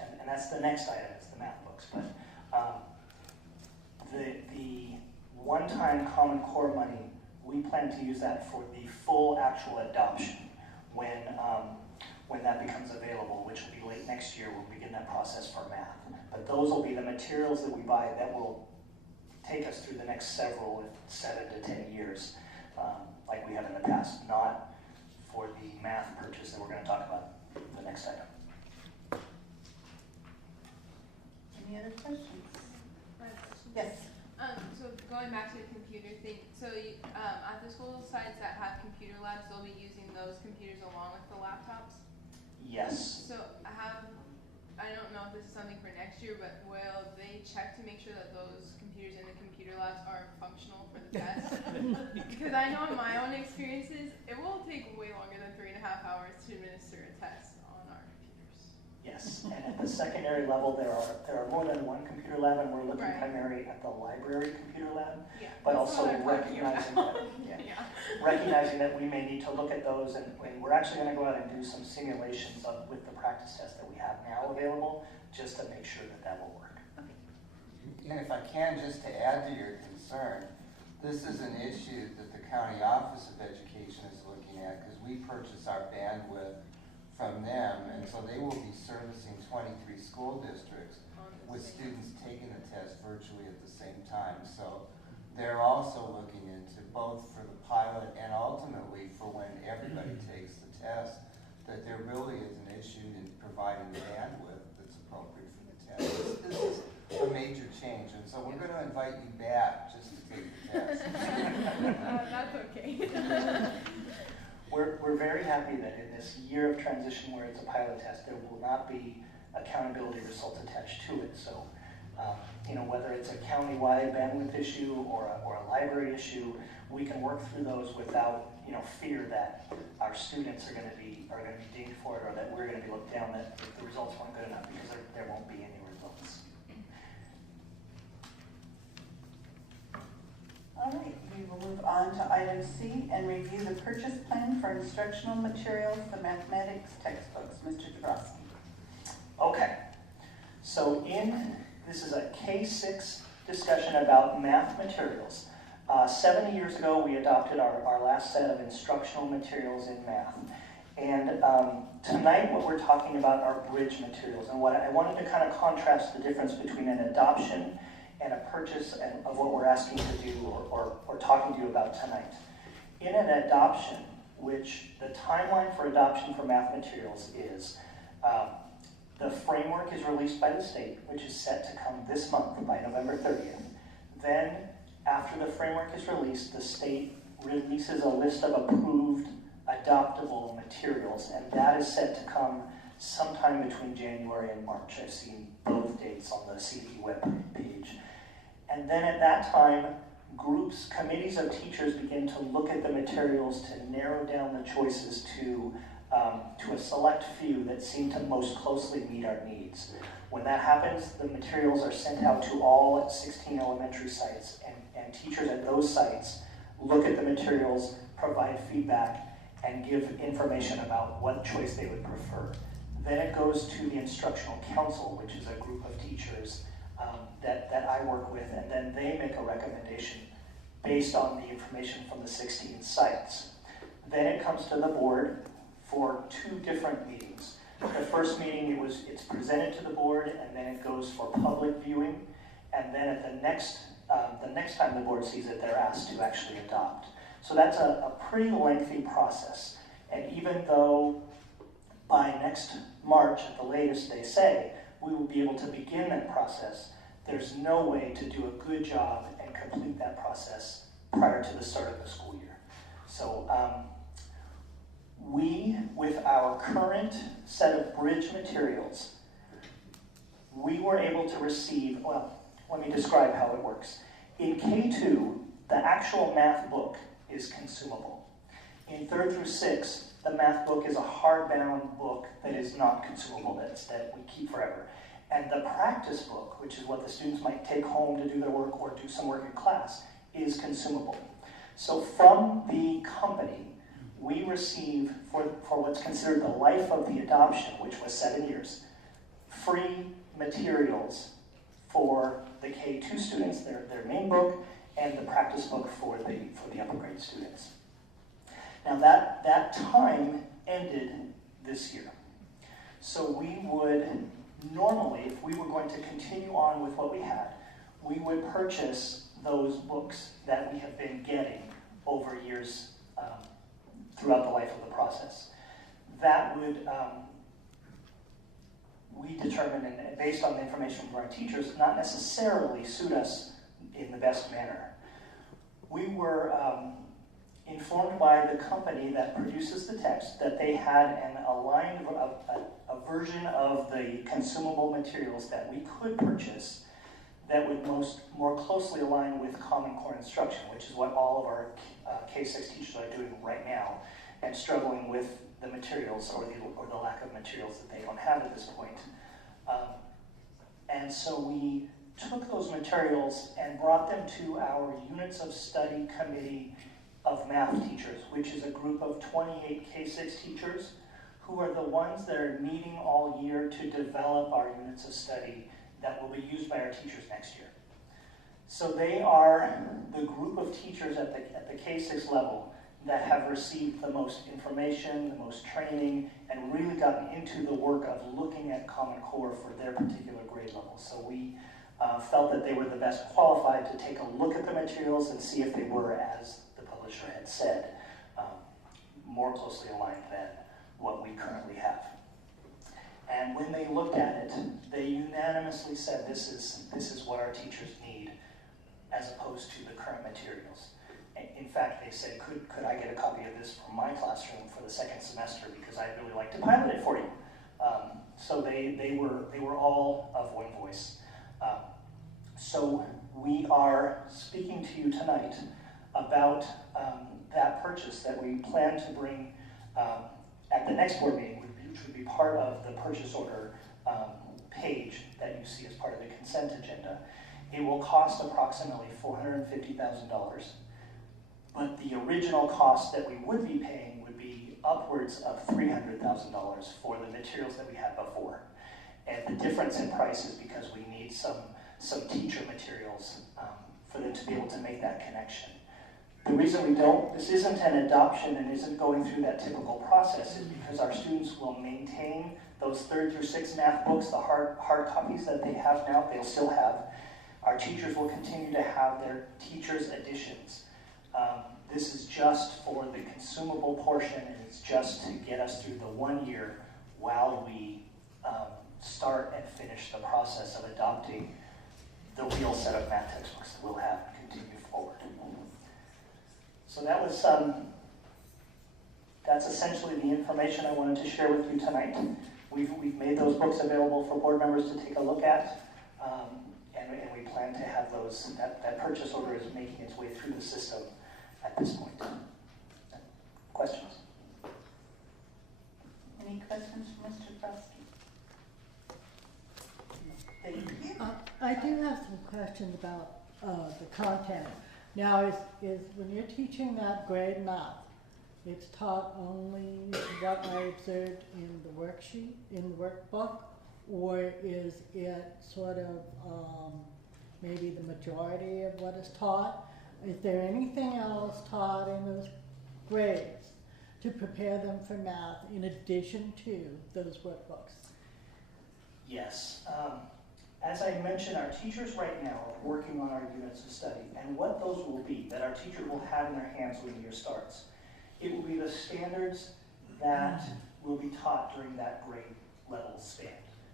and that's the next item, it's the math books, but the one-time Common Core money, we plan to use that for the full actual adoption when that becomes available, which will be late next year. We'll begin that process for math. But those will be the materials that we buy that will take us through the next 7 to 10 years, like we have in the past, not for the math purchase that we're going to talk about the next item. Any other questions? I have a question. Yes. So going back to the computer thing, so at the school sites that have computer labs, they'll be using those computers along with the laptops? Yes. So I don't know if this is something for next year, but will they check to make sure that those computers in the computer labs are functional for the test? Because I know in my own experiences, it will take way longer than 3.5 hours to administer a test on our computers. Yes, and at the secondary level, there are more than one computer lab, and we're looking primarily at the library computer lab, but also recognizing that we may need to look at those, and we're actually going to go out and do some simulations with the practice test that we have now available, just to make sure that will work. And if I can, just to add to your concern, this is an issue that the County Office of Education is looking at, because we purchase our bandwidth from them, and so they will be servicing 23 school districts with students taking the test virtually at the same time. So they're also looking into, both for the pilot and ultimately for when everybody takes the test, that there really is an issue in providing the bandwidth that's appropriate for the test. This is a major change, and so we're going to invite you back just to take the test. That's okay. We're very happy that in this year of transition where it's a pilot test, there will not be accountability results attached to it. So, whether it's a county-wide bandwidth issue or a library issue, we can work through those without, fear that our students are going to be dinged for it, or that we're going to be looked down that if the results weren't good enough, because there won't be any results. All right, we will move on to item C and review the purchase plan for instructional materials, the mathematics textbooks. Mr. Dabrowski. Okay, so this is a K-6 discussion about math materials. 70 years ago, we adopted our last set of instructional materials in math. And tonight, what we're talking about are bridge materials. And what I wanted to kind of contrast the difference between an adoption and a purchase of what we're asking to do or talking to you about tonight. In an adoption, which the timeline for adoption for math materials is, the framework is released by the state, which is set to come this month by November 30th. Then, after the framework is released, the state releases a list of approved adoptable materials, and that is set to come sometime between January and March. I've seen both dates on the CDE web page. And then at that time, committees of teachers begin to look at the materials to narrow down the choices to a select few that seem to most closely meet our needs. When that happens, the materials are sent out to all 16 elementary sites, and teachers at those sites look at the materials, provide feedback, and give information about what choice they would prefer. Then it goes to the instructional council, which is a group of teachers that I work with, and then they make a recommendation based on the information from the 16 sites. Then it comes to the board for 2 different meetings. The first meeting, it's presented to the board, and then it goes for public viewing, and then at the next time the board sees it, they're asked to actually adopt. So that's a pretty lengthy process, and even though by next March at the latest they say we will be able to begin that process, there's no way to do a good job and complete that process prior to the start of the school year. So we, with our current set of bridge materials, we were able to receive, well, let me describe how it works. In K2, the actual math book is consumable. In 3rd through 6th, the math book is a hardbound book that is not consumable, that we keep forever. And the practice book, which is what the students might take home to do their work or do some work in class, is consumable. So from the company, we receive, for what's considered the life of the adoption, which was 7 years, free materials for the K2 students, their main book, and the practice book for the upper grade students. Now that time ended this year. So we would normally, if we were going to continue on with what we had, we would purchase those books that we have been getting over years throughout the life of the process. That would, we determine, and based on the information from our teachers, not necessarily suit us in the best manner. We were informed by the company that produces the text that they had a version of the consumable materials that we could purchase that would more closely align with Common Core instruction, which is what all of our K-6 teachers are doing right now, and struggling with the materials or the lack of materials that they don't have at this point. And so we took those materials and brought them to our Units of Study Committee of Math Teachers, which is a group of 28 K-6 teachers who are the ones that are meeting all year to develop our units of study that will be used by our teachers next year. So they are the group of teachers at the K-6 level that have received the most information, the most training, and really gotten into the work of looking at Common Core for their particular grade level. So we felt that they were the best qualified to take a look at the materials and see if they were, as the publisher had said, more closely aligned than what we currently have. And when they looked at it, they unanimously said this is what our teachers need as opposed to the current materials. In fact, they said, could I get a copy of this from my classroom for the second semester because I'd really like to pilot it for you. So they were all of one voice. So we are speaking to you tonight about that purchase that we plan to bring at the next board meeting, which would be part of the purchase order page that you see as part of the consent agenda. It will cost approximately $450,000, but the original cost that we would be paying would be upwards of $300,000 for the materials that we had before. And the difference in price is because we need some teacher materials for them to be able to make that connection. The reason this isn't an adoption and isn't going through that typical process is because our students will maintain those 3rd through 6th math books, the hard copies that they have now, they'll still have. Our teachers will continue to have their teachers' editions. This is just for the consumable portion, and it's just to get us through the 1 year while we start and finish the process of adopting the real set of math textbooks that we'll have and continue forward. So that's essentially the information I wanted to share with you tonight. We've made those books available for board members to take a look at, and we plan to have that purchase order is making its way through the system at this point. Questions? Any questions for Mr. Frosky? Thank you. I do have some questions about the content. Now, is when you're teaching that grade math, it's taught only what I observed in the worksheet, in the workbook, or is it sort of maybe the majority of what is taught? Is there anything else taught in those grades to prepare them for math in addition to those workbooks? Yes. As I mentioned, our teachers right now are working on our units of study, and what those will be, that our teacher will have in their hands when the year starts. It will be the standards that will be taught during that grade level span.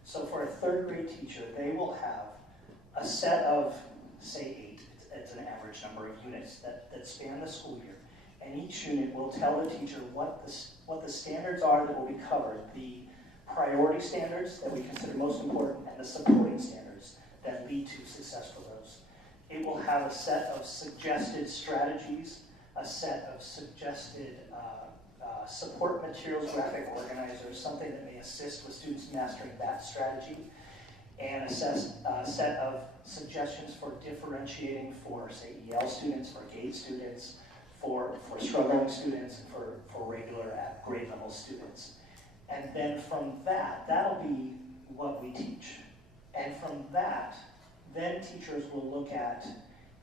So for a 3rd grade teacher, they will have a set of, say, 8, it's an average number of units that span the school year. And each unit will tell the teacher what the standards are that will be covered, the priority standards that we consider most important, and the supporting standards that lead to success for those. It will have a set of suggested strategies, a set of suggested support materials, graphic organizers, something that may assist with students mastering that strategy, and a set of suggestions for differentiating for, say, EL students, for GATE students, for struggling students, and for regular at grade level students. And then from that'll be what we teach. And from that, then teachers will look at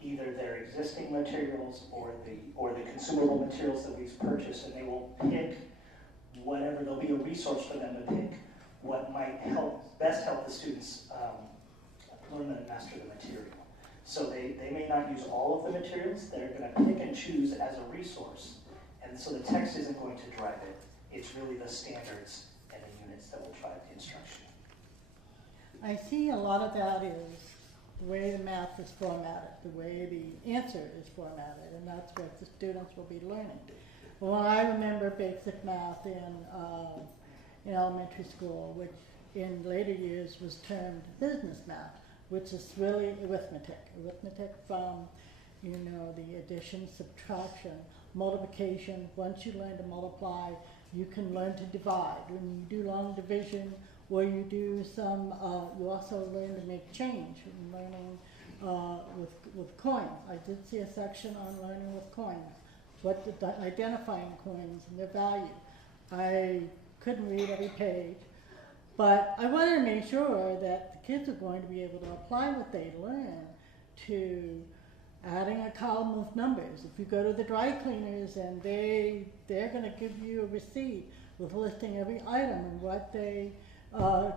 either their existing materials or the consumable materials that we've purchased, and they will pick whatever, there'll be a resource for them to pick what might best help the students learn and master the material. So they may not use all of the materials, they're going to pick and choose as a resource, and so the text isn't going to drive it. It's really the standards and the units that will drive the instruction. I see a lot of that is the way the math is formatted, the way the answer is formatted, and that's what the students will be learning. Well, I remember basic math in elementary school, which in later years was termed business math, which is really arithmetic. Arithmetic from, the addition, subtraction, multiplication. Once you learn to multiply, you can learn to divide. When you do long division, or you do some, you also learn to make change, learning with coins. I did see a section on learning with coins, identifying coins and their value. I couldn't read every page, but I wanted to make sure that the kids are going to be able to apply what they learn to adding a column of numbers. If you go to the dry cleaners and they're going to give you a receipt with listing every item and what they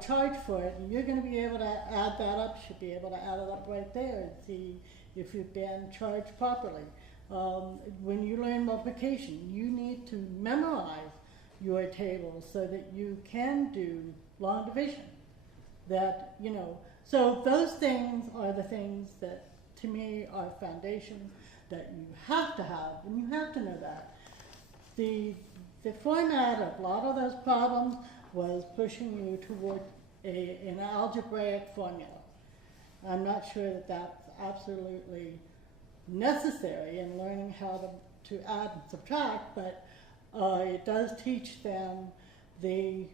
charge for it, and you're going to be able to add that up, should be able to add it up right there and see if you've been charged properly. When you learn multiplication, you need to memorize your tables so that you can do long division. So those things are the things that to me are foundation that you have to have, and you have to know that. The format of a lot of those problems was pushing you toward an algebraic formula. I'm not sure that that's absolutely necessary in learning how to add and subtract, but it does teach them the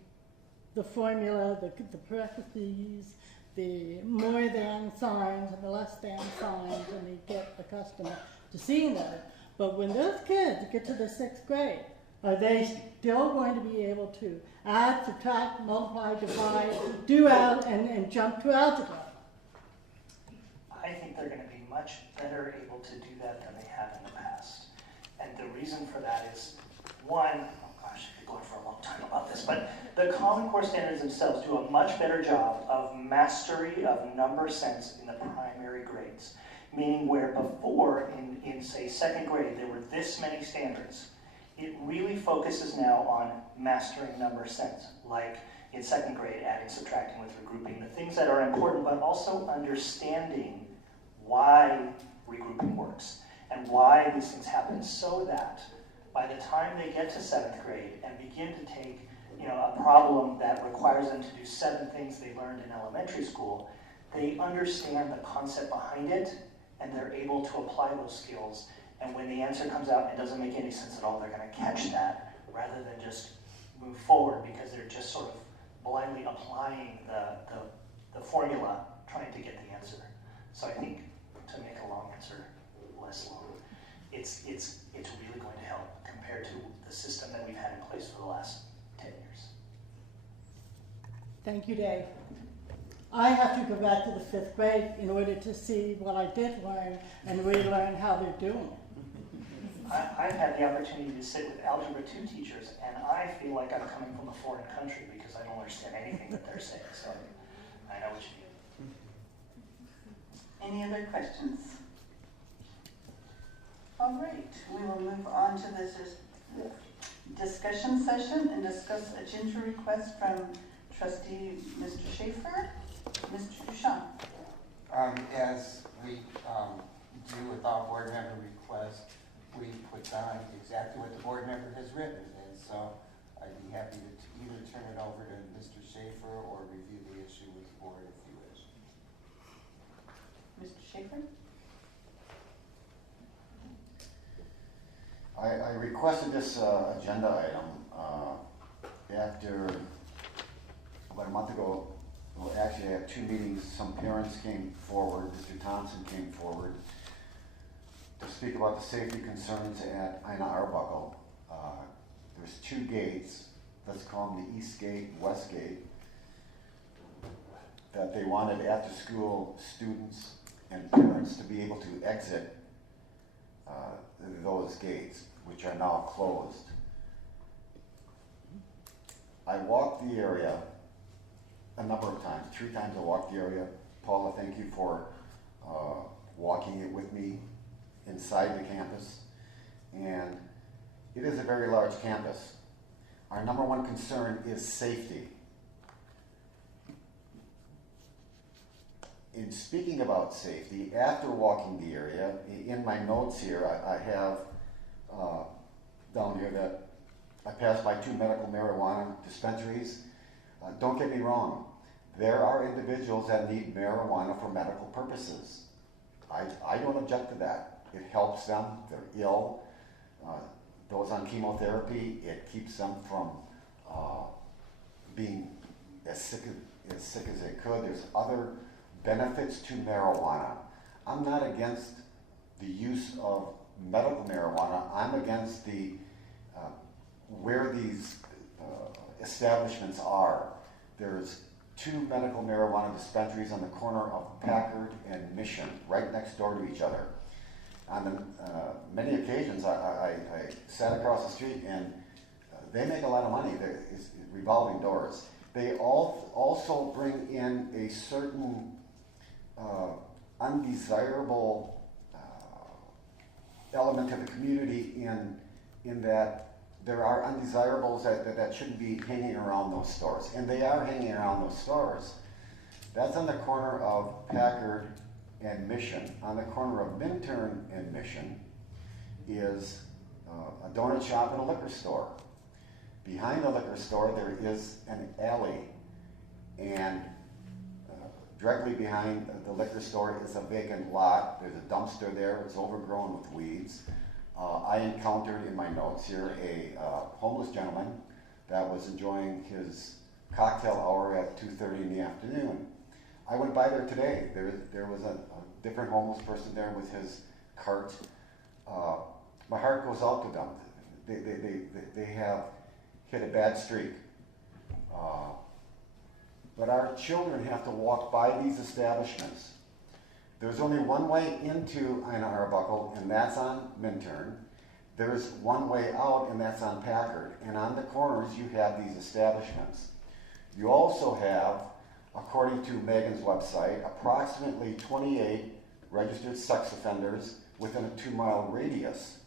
formula, the parentheses, the more than signs and the less than signs, and they get accustomed to seeing that. But when those kids get to the 6th grade, are they still going to be able to add, subtract, multiply, divide, do out, and jump to algebra? I think they're going to be much better able to do that than they have in the past. And the reason for that is, one, oh gosh, I could go on for a long time about this, but the Common Core standards themselves do a much better job of mastery of number sense in the primary grades. Meaning where before, in say 2nd grade, there were this many standards, it really focuses now on mastering number sense, like in 2nd grade, adding, subtracting with regrouping, the things that are important, but also understanding why regrouping works and why these things happen, so that by the time they get to 7th grade and begin to take a problem that requires them to do 7 things they learned in elementary school, they understand the concept behind it and they're able to apply those skills. And when the answer comes out and it doesn't make any sense at all, they're going to catch that rather than just move forward because they're just sort of blindly applying the formula, trying to get the answer. So I think, to make a long answer less long, it's really going to help compared to the system that we've had in place for the last 10 years. Thank you, Dave. I have to go back to the 5th grade in order to see what I did learn and relearn how they're doing it. I've had the opportunity to sit with Algebra 2 teachers, and I feel like I'm coming from a foreign country because I don't understand anything that they're saying, so I know what you mean. Any other questions? All right, we will move on to this discussion session and discuss a ginger request from Trustee Mr. Schaefer. Mr. Duchamp. As we do with all board member requests, we put down exactly what the board member has written, and so I'd be happy to either turn it over to Mr. Schaefer or review the issue with the board if you wish. Mr. Schaefer? I requested this agenda item after about a month ago. Well, actually, I had 2 meetings. Some parents came forward. Mr. Thompson came forward to speak about the safety concerns at Ina Arbuckle. There's 2 gates. Let's call them the East Gate, West Gate, that they wanted after-school students and parents to be able to exit those gates, which are now closed. I walked the area a number of times. 3 times I walked the area. Paula, thank you for walking it with me inside the campus. And it is a very large campus. Our number one concern is safety. In speaking about safety, after walking the area, in my notes here, I have down here that I passed by 2 medical marijuana dispensaries. Don't get me wrong, there are individuals that need marijuana for medical purposes. I don't object to that. It helps them, they're ill. Those on chemotherapy, it keeps them from being as sick as they could. There's other benefits to marijuana. I'm not against the use of medical marijuana. I'm against the where these establishments are. There's 2 medical marijuana dispensaries on the corner of Packard and Mission, right next door to each other. On many occasions, I sat across the street, and they make a lot of money. It's revolving doors. They also bring in a certain undesirable element of the community in that there are undesirables that shouldn't be hanging around those stores. And they are hanging around those stores. That's on the corner of Packard and Mission. On the corner of Minturn and Mission is a donut shop and a liquor store. Behind the liquor store there is an alley, and directly behind the liquor store is a vacant lot. There's a dumpster there. It's overgrown with weeds. I encountered in my notes here a homeless gentleman that was enjoying his cocktail hour at 2:30 in the afternoon. I went by there today. There was a different homeless person there with his cart. My heart goes out to them. They have hit a bad streak. But our children have to walk by these establishments. There's only one way into Ina Arbuckle, and that's on Minturn. There's one way out, and that's on Packard. And on the corners, you have these establishments. You also have, according to Megan's website, approximately 28 registered sex offenders within a 2-mile radius.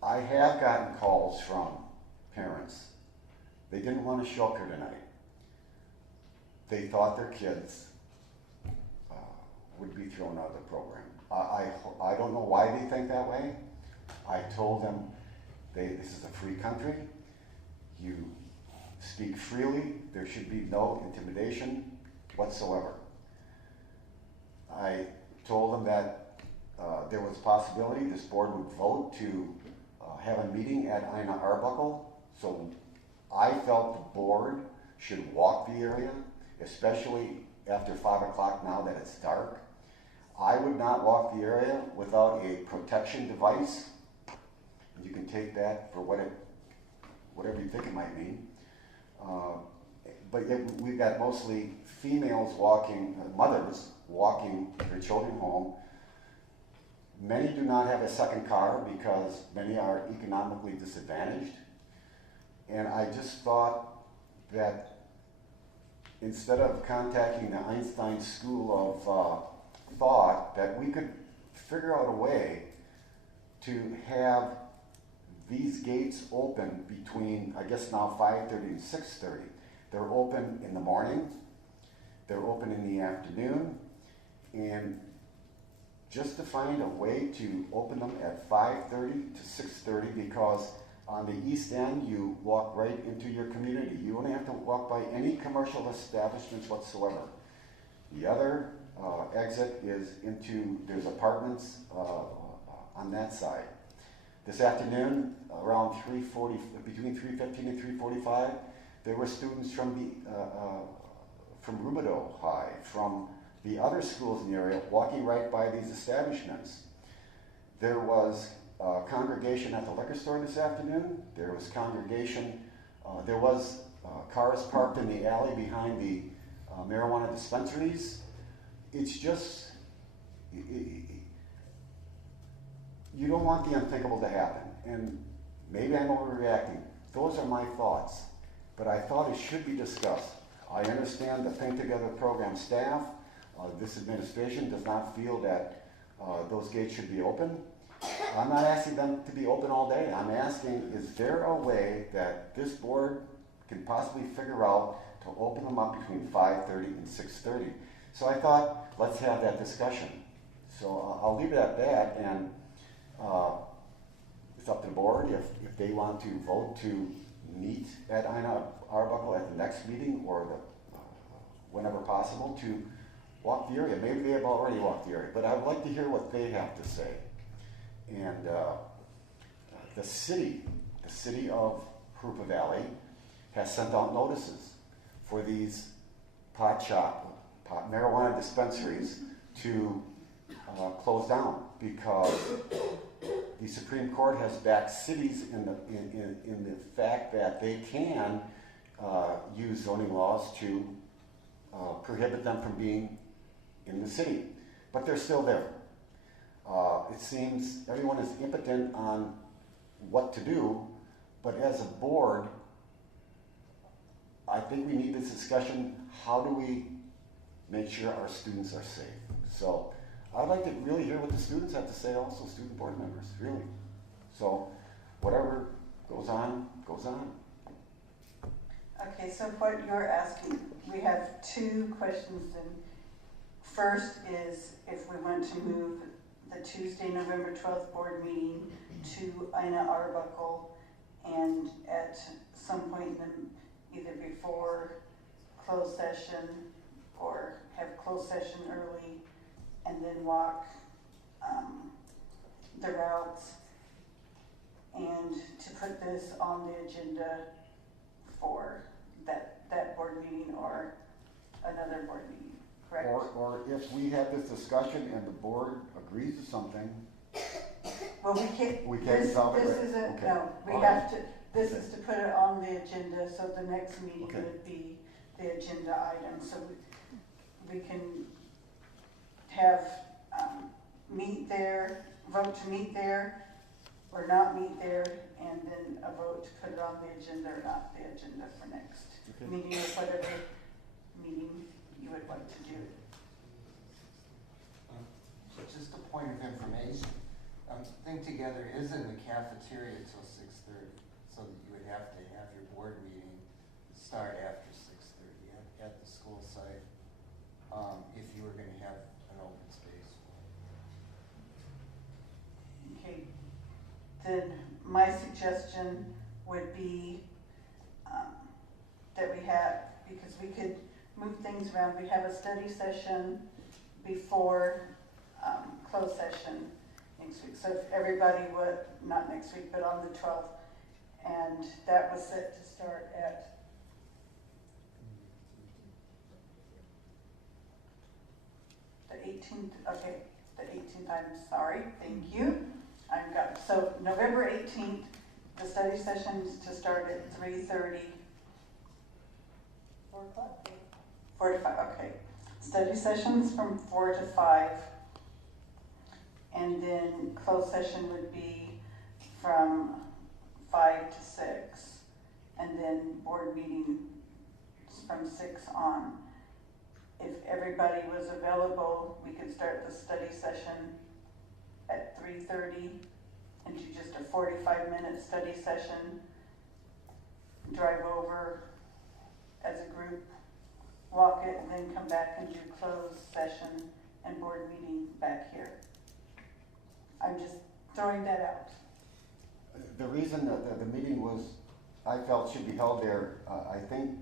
I have gotten calls from parents. They didn't want to show up here tonight. They thought their kids would be thrown out of the program. I don't know why they think that way. I told them this is a free country. You speak freely. There should be no intimidation whatsoever. I told them that there was a possibility this board would vote to have a meeting at Ina Arbuckle. So I felt the board should walk the area, especially after 5 o'clock now that it's dark. I would not walk the area without a protection device. You can take that for whatever you think it might mean. But yet we've got mostly females walking, mothers walking their children home. Many do not have a second car because many are economically disadvantaged. And I just thought that instead of contacting the Einstein School of Thought, that we could figure out a way to have these gates open between, I guess now 5:30 and 6:30. They're open in the morning, they're open in the afternoon, and just to find a way to open them at 5:30 to 6:30, because on the east end you walk right into your community. You only have to walk by any commercial establishments whatsoever. The other exit is into, there's apartments on that side. This afternoon, around between 3:15 and 3:45, there were students from Rubidoux High, from the other schools in the area, walking right by these establishments. There was a congregation at the liquor store this afternoon. There was cars parked in the alley behind the marijuana dispensaries. It's just, you don't want the unthinkable to happen. And maybe I'm overreacting. Those are my thoughts. But I thought it should be discussed. I understand the Think Together program staff, this administration does not feel that those gates should be open. I'm not asking them to be open all day. I'm asking, is there a way that this board can possibly figure out to open them up between 5:30 and 6:30? So I thought, let's have that discussion. So I'll leave it at that, and it's up to the board if they want to vote to meet at Ina Arbuckle at the next meeting or whenever possible to walk the area. Maybe they have already walked the area, but I'd like to hear what they have to say. And the city of Jurupa Valley has sent out notices for these marijuana dispensaries to close down, because the Supreme Court has backed cities in the fact that they can use zoning laws to prohibit them from being in the city, but they're still there. It seems everyone is impotent on what to do, but as a board, I think we need this discussion. How do we make sure our students are safe? So I'd like to really hear what the students have to say, also student board members, really. So whatever goes on, goes on. Okay, so what you're asking, we have two questions then. First is if we want to move the Tuesday, November 12th board meeting to Ina Arbuckle, and at some point either before closed session or have closed session early and then walk the routes, and to put this on the agenda for that that board meeting or another board meeting, correct? Or if we have this discussion and the board agrees to something, Well, we can't. we can't solve it. This right? isn't, Okay. no, we All have right. to, this is to put it on the agenda, so the next meeting Okay. would be the agenda item, so we can have, meet there, vote to meet there, or not meet there, and then a vote to put it on the agenda or not the agenda for next Okay. meeting, or whatever meeting you would like to do. So just a point of information, Think Together is in the cafeteria till 6:30, so that you would have to have your board meeting start after 6:30 at the school site, if you were gonna have an open space. Okay, then my suggestion would be that we have, because we could move things around, we have a study session before closed session next week. So if everybody would, not next week, but on the 12th, and that was set to start at the 18th, okay, the 18th, I'm sorry, thank you. I've got, so November 18th, the study sessions to start at 3:30. 4 o'clock? 4 to 5, okay. Study sessions from 4 to 5. And then closed session would be from 5 to 6. And then board meeting from 6 on. If everybody was available, we could start the study session at 3:30 and do just a 45-minute study session. Drive over as a group, walk it, and then come back and do closed session and board meeting back here. I'm just throwing that out. The reason that the meeting was, I felt should be held there, I think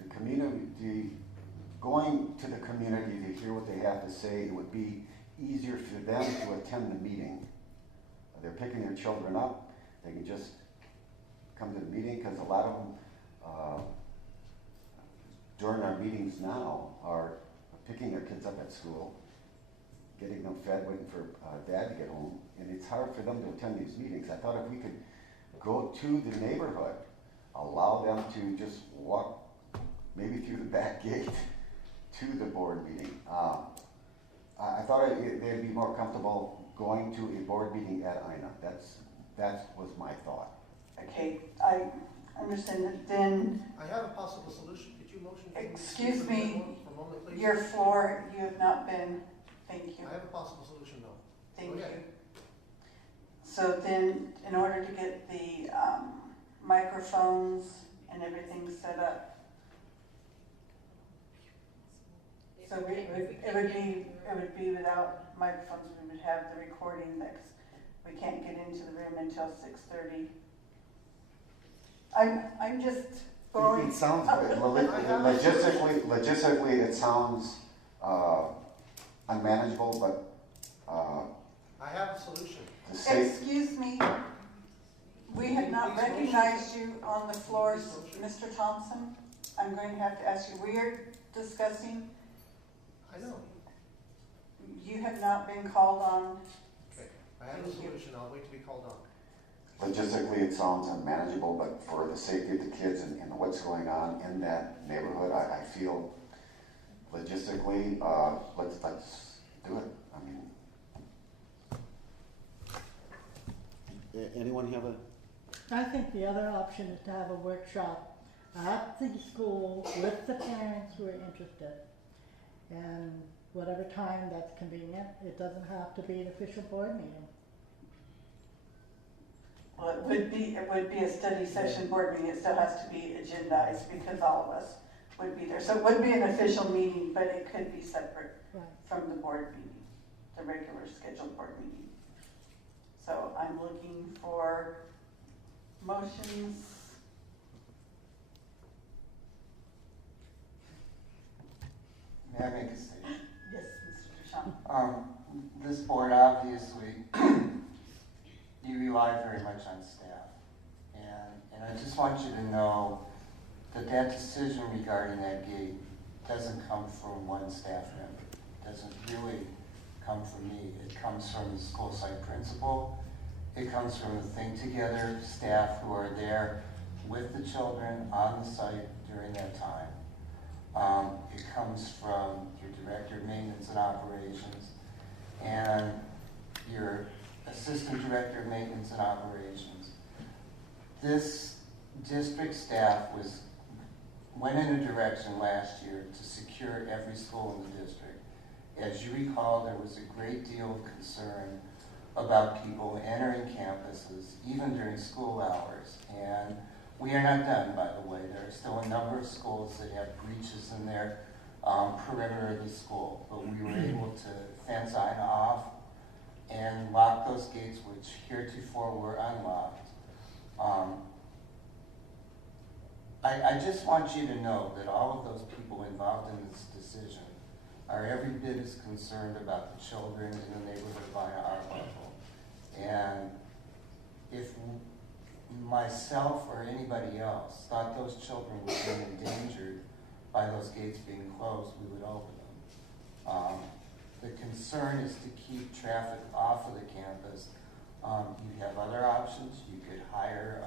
the community, going to the community to hear what they have to say, it would be easier for them to attend the meeting. They're picking their children up, they can just come to the meeting, because a lot of them, during our meetings now, are picking their kids up at school, getting them fed, waiting for dad to get home, and it's hard for them to attend these meetings. I thought if we could go to the neighborhood, allow them to just walk maybe through the back gate to the board meeting. I thought they'd be more comfortable going to a board meeting at INA. That was my thought. Okay, I understand that. Then, I have a possible solution. Could you motion? excuse me, For a moment, please? your floor, you have not been, thank you. I have a possible solution, though. Thank Okay. you. So then, in order to get the microphones and everything set up, so it would be without microphones. We would have the recording that we can't get into the room until 6:30. I'm just throwing. It sounds, logistically, it sounds unmanageable, but I have a solution. to say, Excuse me, we have not recognized you on the floors, Mr. Thompson. I'm going to have to ask you, we are discussing, I know. you have not been called on. Okay, I have a solution. I'll wait to be called on. logistically, it sounds unmanageable, but for the safety of the kids and what's going on in that neighborhood, I feel logistically, let's do it. I mean, anyone have a? I think the other option is to have a workshop at the school with the parents who are interested. And whatever time that's convenient, it doesn't have to be an official board meeting. Well, it would be a study session board meeting. It still has to be agendized because all of us would be there. So it would be an official meeting, but it could be separate from the board meeting, the regular scheduled board meeting. So I'm looking for motions. May I make a statement? Yes, Mr. Duchamp. This board, obviously, you rely very much on staff. And I just want you to know that decision regarding that gate doesn't come from one staff member. It doesn't really come from me. It comes from the school site principal. It comes from the Think Together staff who are there with the children on the site during that time. It comes from your director of maintenance and operations and your assistant director of maintenance and operations. This district staff went in a direction last year to secure every school in the district. As you recall, there was a great deal of concern about people entering campuses, even during school hours. And we are not done, by the way. There are still a number of schools that have breaches in their perimeter of the school. But we were able to fence Ina off and lock those gates, which heretofore were unlocked. I just want you to know that all of those people involved in this decision are every bit as concerned about the children in the neighborhood of Ina Arbuckle. And if myself or anybody else thought those children were being endangered by those gates being closed, we would open them. The concern is to keep traffic off of the campus. You have other options. You could hire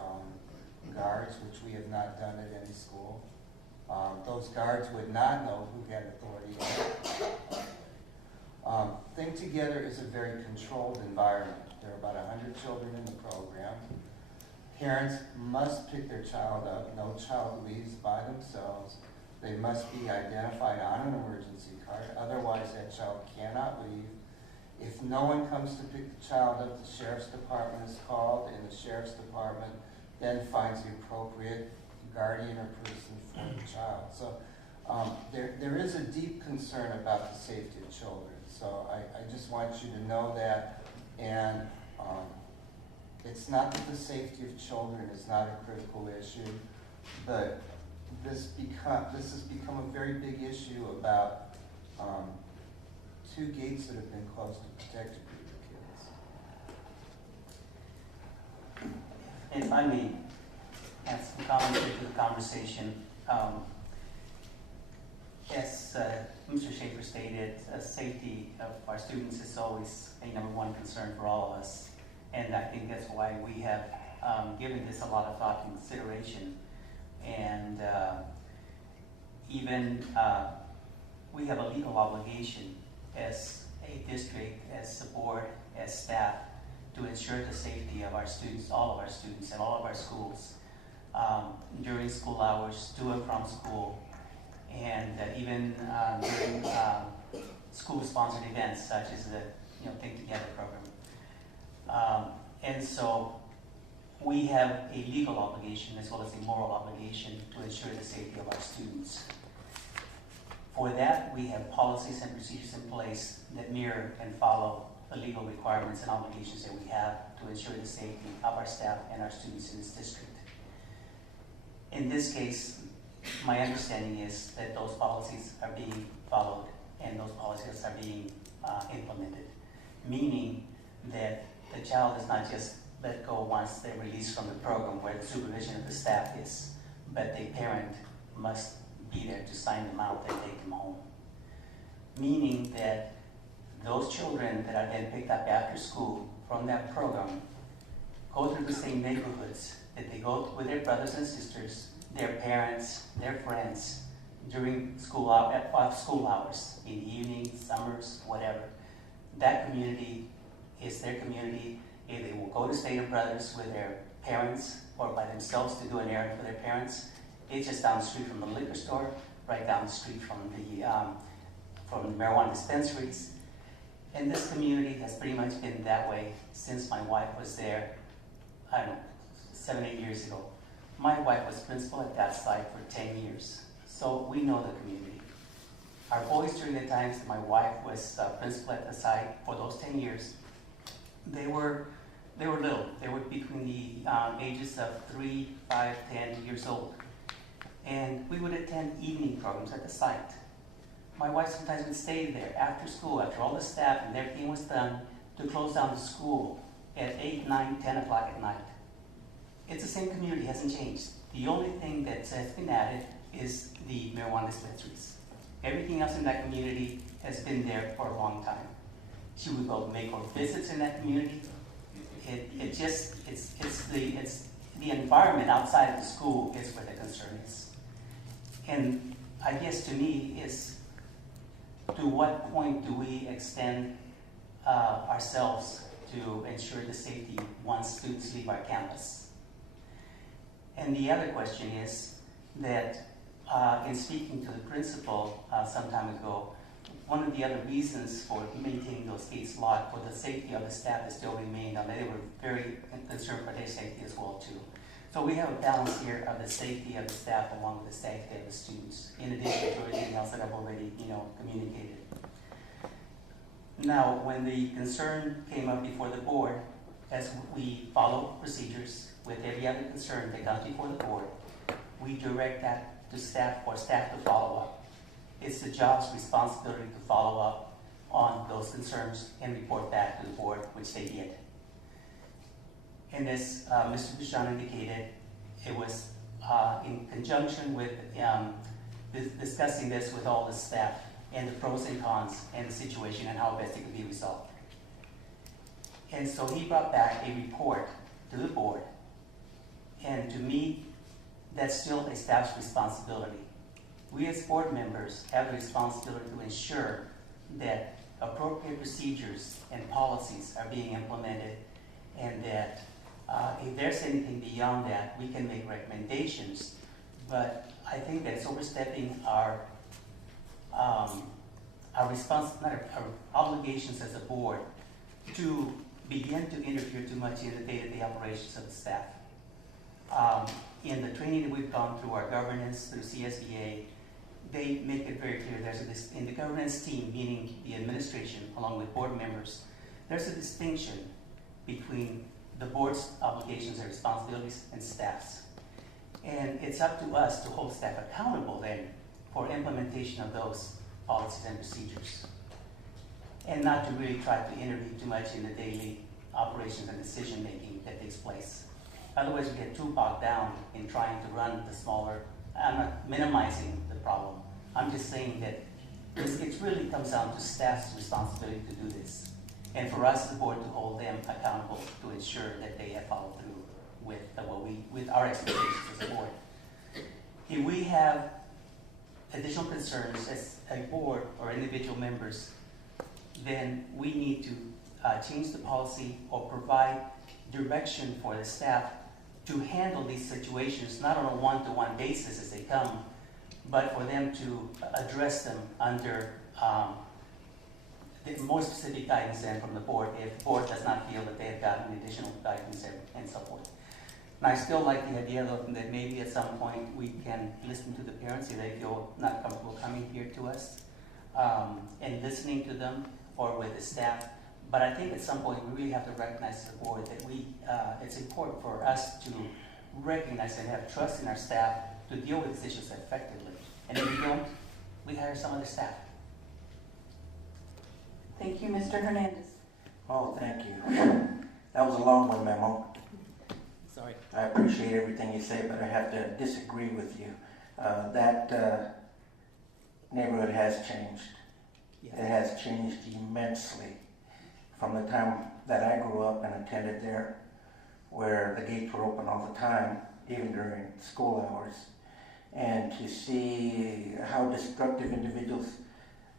guards, which we have not done at any school. Those guards would not know who had authority. Think Together is a very controlled environment. There are about 100 children in the program. Parents must pick their child up. No child leaves by themselves. They must be identified on an emergency card. Otherwise, that child cannot leave. If no one comes to pick the child up, the sheriff's department is called, and the sheriff's department then finds the appropriate guardian or person for the child. So there is a deep concern about the safety of children. So I just want you to know that. And it's not that the safety of children is not a critical issue, but this has become a very big issue about two gates that have been closed to protect kids. If I may add some comments to the conversation. As Mr. Schaefer stated, safety of our students is always a number one concern for all of us. And I think that's why we have given this a lot of thought and consideration. And even we have a legal obligation as a district, as a board, as staff, to ensure the safety of our students, all of our students, and all of our schools during school hours, to and from school, and even during school-sponsored events such as the Think Together program. And so we have a legal obligation as well as a moral obligation to ensure the safety of our students. For that, we have policies and procedures in place that mirror and follow the legal requirements and obligations that we have to ensure the safety of our staff and our students in this district. In this case, my understanding is that those policies are being followed and those policies are being implemented, meaning that the child is not just let go once they're released from the program where the supervision of the staff is, but the parent must be there to sign them out and take them home. Meaning that those children that are then picked up after school from that program go through the same neighborhoods that they go with their brothers and sisters, their parents, their friends, during school hours, in the evening, summers, whatever. That community is their community. If they will go to Stater Brothers with their parents or by themselves to do an errand for their parents, it's just down the street from the liquor store, right down the street from the marijuana dispensaries. And this community has pretty much been that way since my wife was there, I don't know, 7, 8 years ago. My wife was principal at that site for 10 years, so we know the community. Our boys, during the times that my wife was principal at the site for those 10 years, they were little. They were between the ages of 3, 5, 10 years old. And we would attend evening programs at the site. My wife sometimes would stay there after school, after all the staff and everything was done, to close down the school at 8, 9, 10 o'clock at night. it's the same community, hasn't changed. The only thing that has been added is the marijuana dispensaries. Everything else in that community has been there for a long time. She would go make her visits in that community. It's the environment outside of the school is where the concern is. And I guess to me is, to what point do we extend ourselves to ensure the safety once students leave our campus? And the other question is that in speaking to the principal some time ago, one of the other reasons for maintaining those gates locked for the safety of the staff that still remained, they were very concerned for their safety as well too. So we have a balance here of the safety of the staff along with the safety of the students, in addition to everything else that I've already communicated. Now, when the concern came up before the board, as we follow procedures with every other concern that comes before the board, we direct that to staff for staff to follow up. It's the job's responsibility to follow up on those concerns and report back to the board, which they did. And as Mr. Bouchon indicated, it was in conjunction with discussing this with all the staff and the pros and cons and the situation and how best it could be resolved. And so he brought back a report to the board. And to me, that's still a staff's responsibility. We as board members have the responsibility to ensure that appropriate procedures and policies are being implemented, and that if there's anything beyond that, we can make recommendations. But I think that it's overstepping our obligations as a board to begin to interfere too much in the day-to-day operations of the staff. In the training that we've gone through, our governance through CSBA, they make it very clear in the governance team, meaning the administration along with board members, there's a distinction between the board's obligations and responsibilities and staff's. And it's up to us to hold staff accountable then for implementation of those policies and procedures, and not to really try to intervene too much in the daily operations and decision making that takes place. Otherwise, we get too bogged down in trying to run the smaller. I'm not minimizing the problem. I'm just saying that it really comes down to staff's responsibility to do this, and for us, the board, to hold them accountable to ensure that they have followed through with our expectations as a board. If we have additional concerns as a board or individual members, then we need to change the policy or provide direction for the staff to handle these situations, not on a one-to-one basis as they come, but for them to address them under more specific guidance than from the board if the board does not feel that they have gotten additional guidance and so forth. And I still like the idea that maybe at some point we can listen to the parents if they feel not comfortable coming here to us and listening to them or with the staff. But I think at some point we really have to recognize as a board that it's important for us to recognize and have trust in our staff to deal with these issues effectively. And if we don't, we hire some other staff. Thank you, Mr. Hernandez. Oh, thank you. That was a long one, Memo. Sorry. I appreciate everything you say, but I have to disagree with you. That neighborhood has changed. Yes. It has changed immensely from the time that I grew up and attended there, where the gates were open all the time, even during school hours. And to see how destructive individuals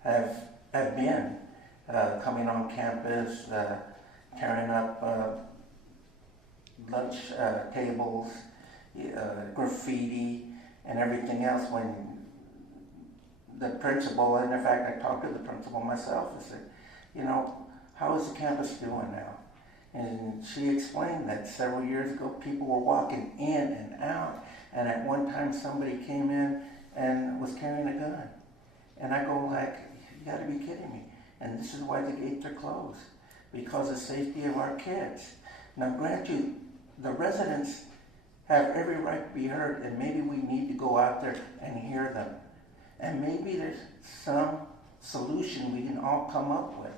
have been coming on campus, tearing up lunch tables, graffiti, and everything else. When the principal, and in fact I talked to the principal myself, I said, how is the campus doing now? And she explained that several years ago people were walking in and out, and at one time somebody came in and was carrying a gun. And I go like, you gotta be kidding me. And this is why the gates are closed, because of safety of our kids. Now grant you, the residents have every right to be heard, and maybe we need to go out there and hear them. And maybe there's some solution we can all come up with.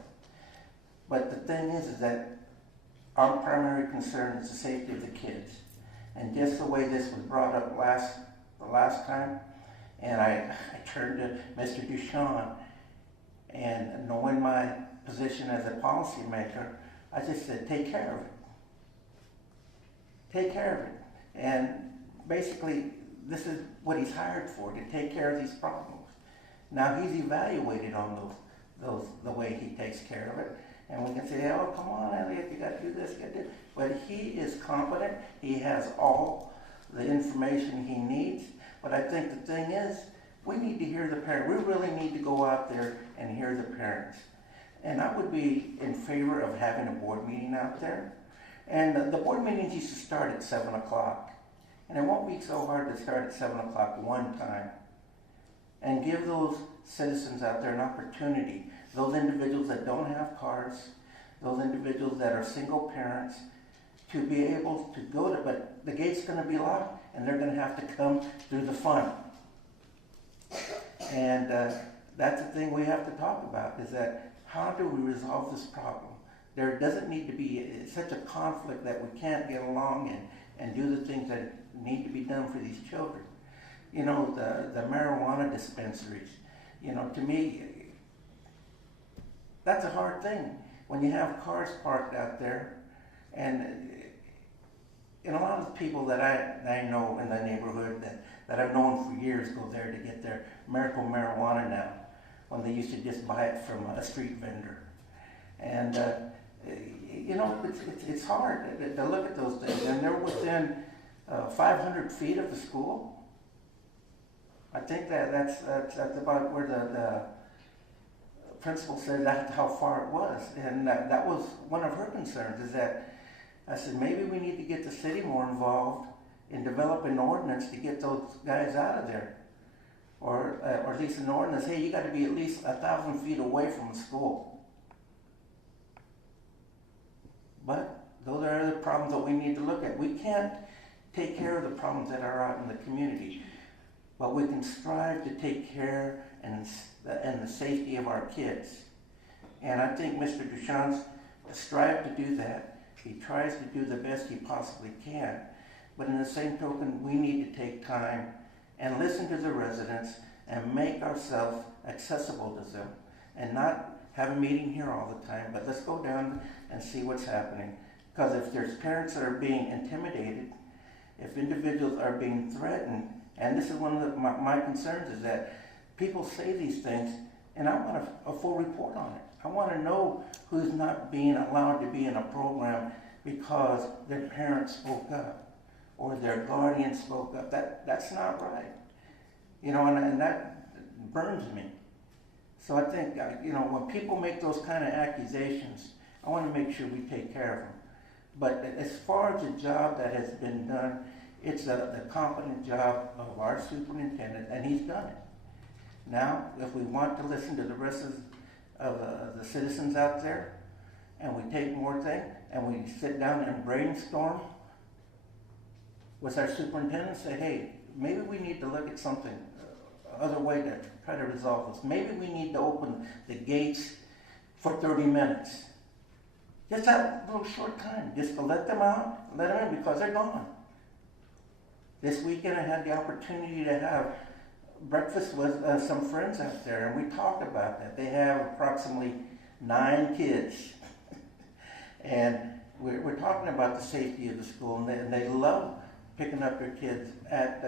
But the thing is that our primary concern is the safety of the kids. And just the way this was brought up the last time, and I turned to Mr. Duchamp, and knowing my position as a policymaker, I just said, take care of it. Take care of it. And basically, this is what he's hired for, to take care of these problems. Now he's evaluated on the way he takes care of it. And we can say, oh, come on, Elliot, you got to do this, you got to do. But he is competent. He has all the information he needs. But I think the thing is, we need to hear the parents. We really need to go out there and hear the parents. And I would be in favor of having a board meeting out there. And the board meetings used to start at 7 o'clock. And it won't be so hard to start at 7 o'clock one time. And give those citizens out there an opportunity, those individuals that don't have cars, those individuals that are single parents, to be able to go to, but the gate's going to be locked, and they're going to have to come through the front. And that's the thing we have to talk about, is that how do we resolve this problem? There doesn't need to be such a conflict that we can't get along and do the things that need to be done for these children. You know, the marijuana dispensaries, you know, to me, that's a hard thing. When you have cars parked out there, and a lot of the people that I know in the neighborhood that I've known for years go there to get their miracle marijuana now, when they used to just buy it from a street vendor. And, you know, it's hard to look at those things. And they're within 500 feet of the school. I think that's about where the principal said that's how far it was. And that was one of her concerns, is that I said, maybe we need to get the city more involved in developing an ordinance to get those guys out of there. Or at least an ordinance, hey, you got to be at least 1,000 feet away from the school. But those are the problems that we need to look at. We can't take care of the problems that are out in the community, but we can strive to take care and the safety of our kids. And I think Mr. Duchamp's strive to do that. He tries to do the best he possibly can. But in the same token, we need to take time and listen to the residents and make ourselves accessible to them, and not have a meeting here all the time, but let's go down and see what's happening. Because if there's parents that are being intimidated, if individuals are being threatened, and this is one of my concerns, is that people say these things, and I want a full report on it. I want to know who's not being allowed to be in a program because their parents spoke up or their guardian spoke up. That's not right. You know, and that burns me. So I think, you know, when people make those kind of accusations, I want to make sure we take care of them. But as far as the job that has been done, it's the competent job of our superintendent, and he's done it. Now, if we want to listen to the rest of the citizens out there, and we take more things, and we sit down and brainstorm with our superintendent, say, hey, maybe we need to look at something, other way to try to resolve this. Maybe we need to open the gates for 30 minutes. Just that little short time, just to let them out, let them in, because they're gone. This weekend I had the opportunity to have breakfast with some friends out there, and we talked about that. They have approximately 9 kids. And we're talking about the safety of the school, and they love picking up their kids at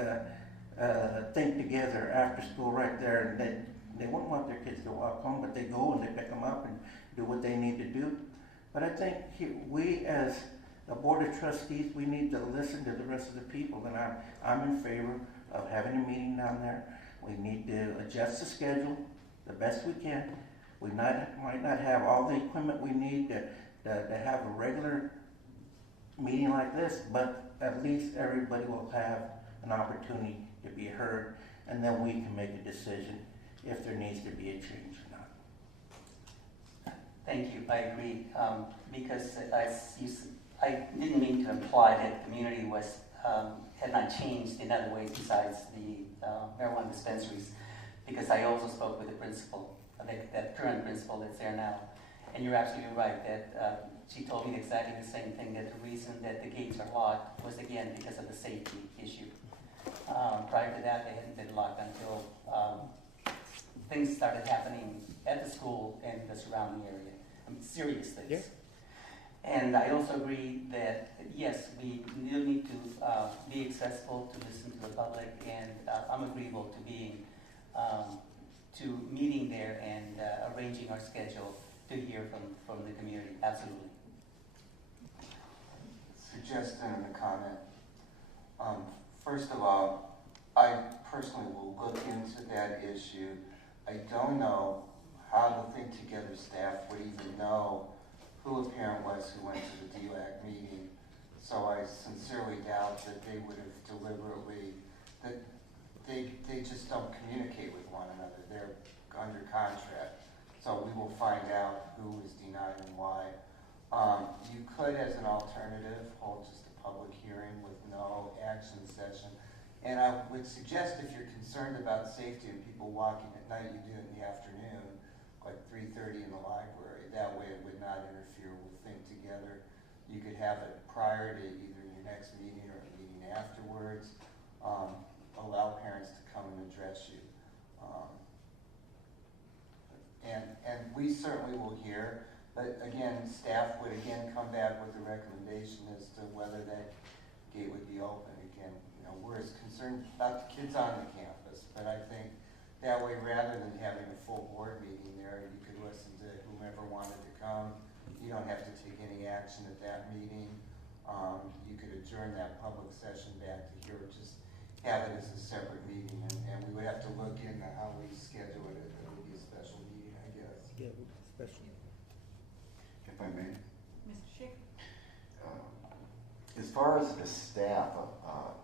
Think Together after school right there. And they wouldn't want their kids to walk home, but they go and they pick them up and do what they need to do. But I think we as the Board of Trustees, we need to listen to the rest of the people, and I'm in favor of having a meeting down there. We need to adjust the schedule the best we can. We might not have all the equipment we need to have a regular meeting like this, but at least everybody will have an opportunity to be heard, and then we can make a decision if there needs to be a change or not. Thank you. I agree, because I didn't mean to imply that the community had not changed in other ways besides the marijuana dispensaries, because I also spoke with the principal, the current principal that's there now. And you're absolutely right that she told me exactly the same thing, that the reason that the gates are locked was again because of the safety issue. Prior to that, they hadn't been locked until things started happening at the school and the surrounding area. I mean, serious things. Yeah. And I also agree that, yes, we do need to be accessible to listen to the public, and I'm agreeable to being, to meeting there and arranging our schedule to hear from the community, absolutely. Suggestion and a comment. First of all, I personally will look into that issue. I don't know how the Think Together staff would even know who a parent was who went to the DLAC meeting. So I sincerely doubt that they would have deliberately, that they just don't communicate with one another. They're under contract. So we will find out who was denied and why. You could, as an alternative, hold just a public hearing with no action session. And I would suggest, if you're concerned about safety and people walking at night, you do it in the afternoon, like 3:30 in the library. That way it would not interfere with Think Together. You could have it prior to either your next meeting or a meeting afterwards. Allow parents to come and address you. And we certainly will hear, but again, staff would again come back with a recommendation as to whether that gate would be open. Again, we're as concerned about the kids on the campus, but I think that way, rather than having a full board meeting there, you could listen to whomever wanted to come. You don't have to take any action at that meeting. You could adjourn that public session back to here, just have it as a separate meeting, and we would have to look into how we schedule it. It would be a special meeting, I guess. Yeah, special. If I may. Mr. Schick? As far as the staff,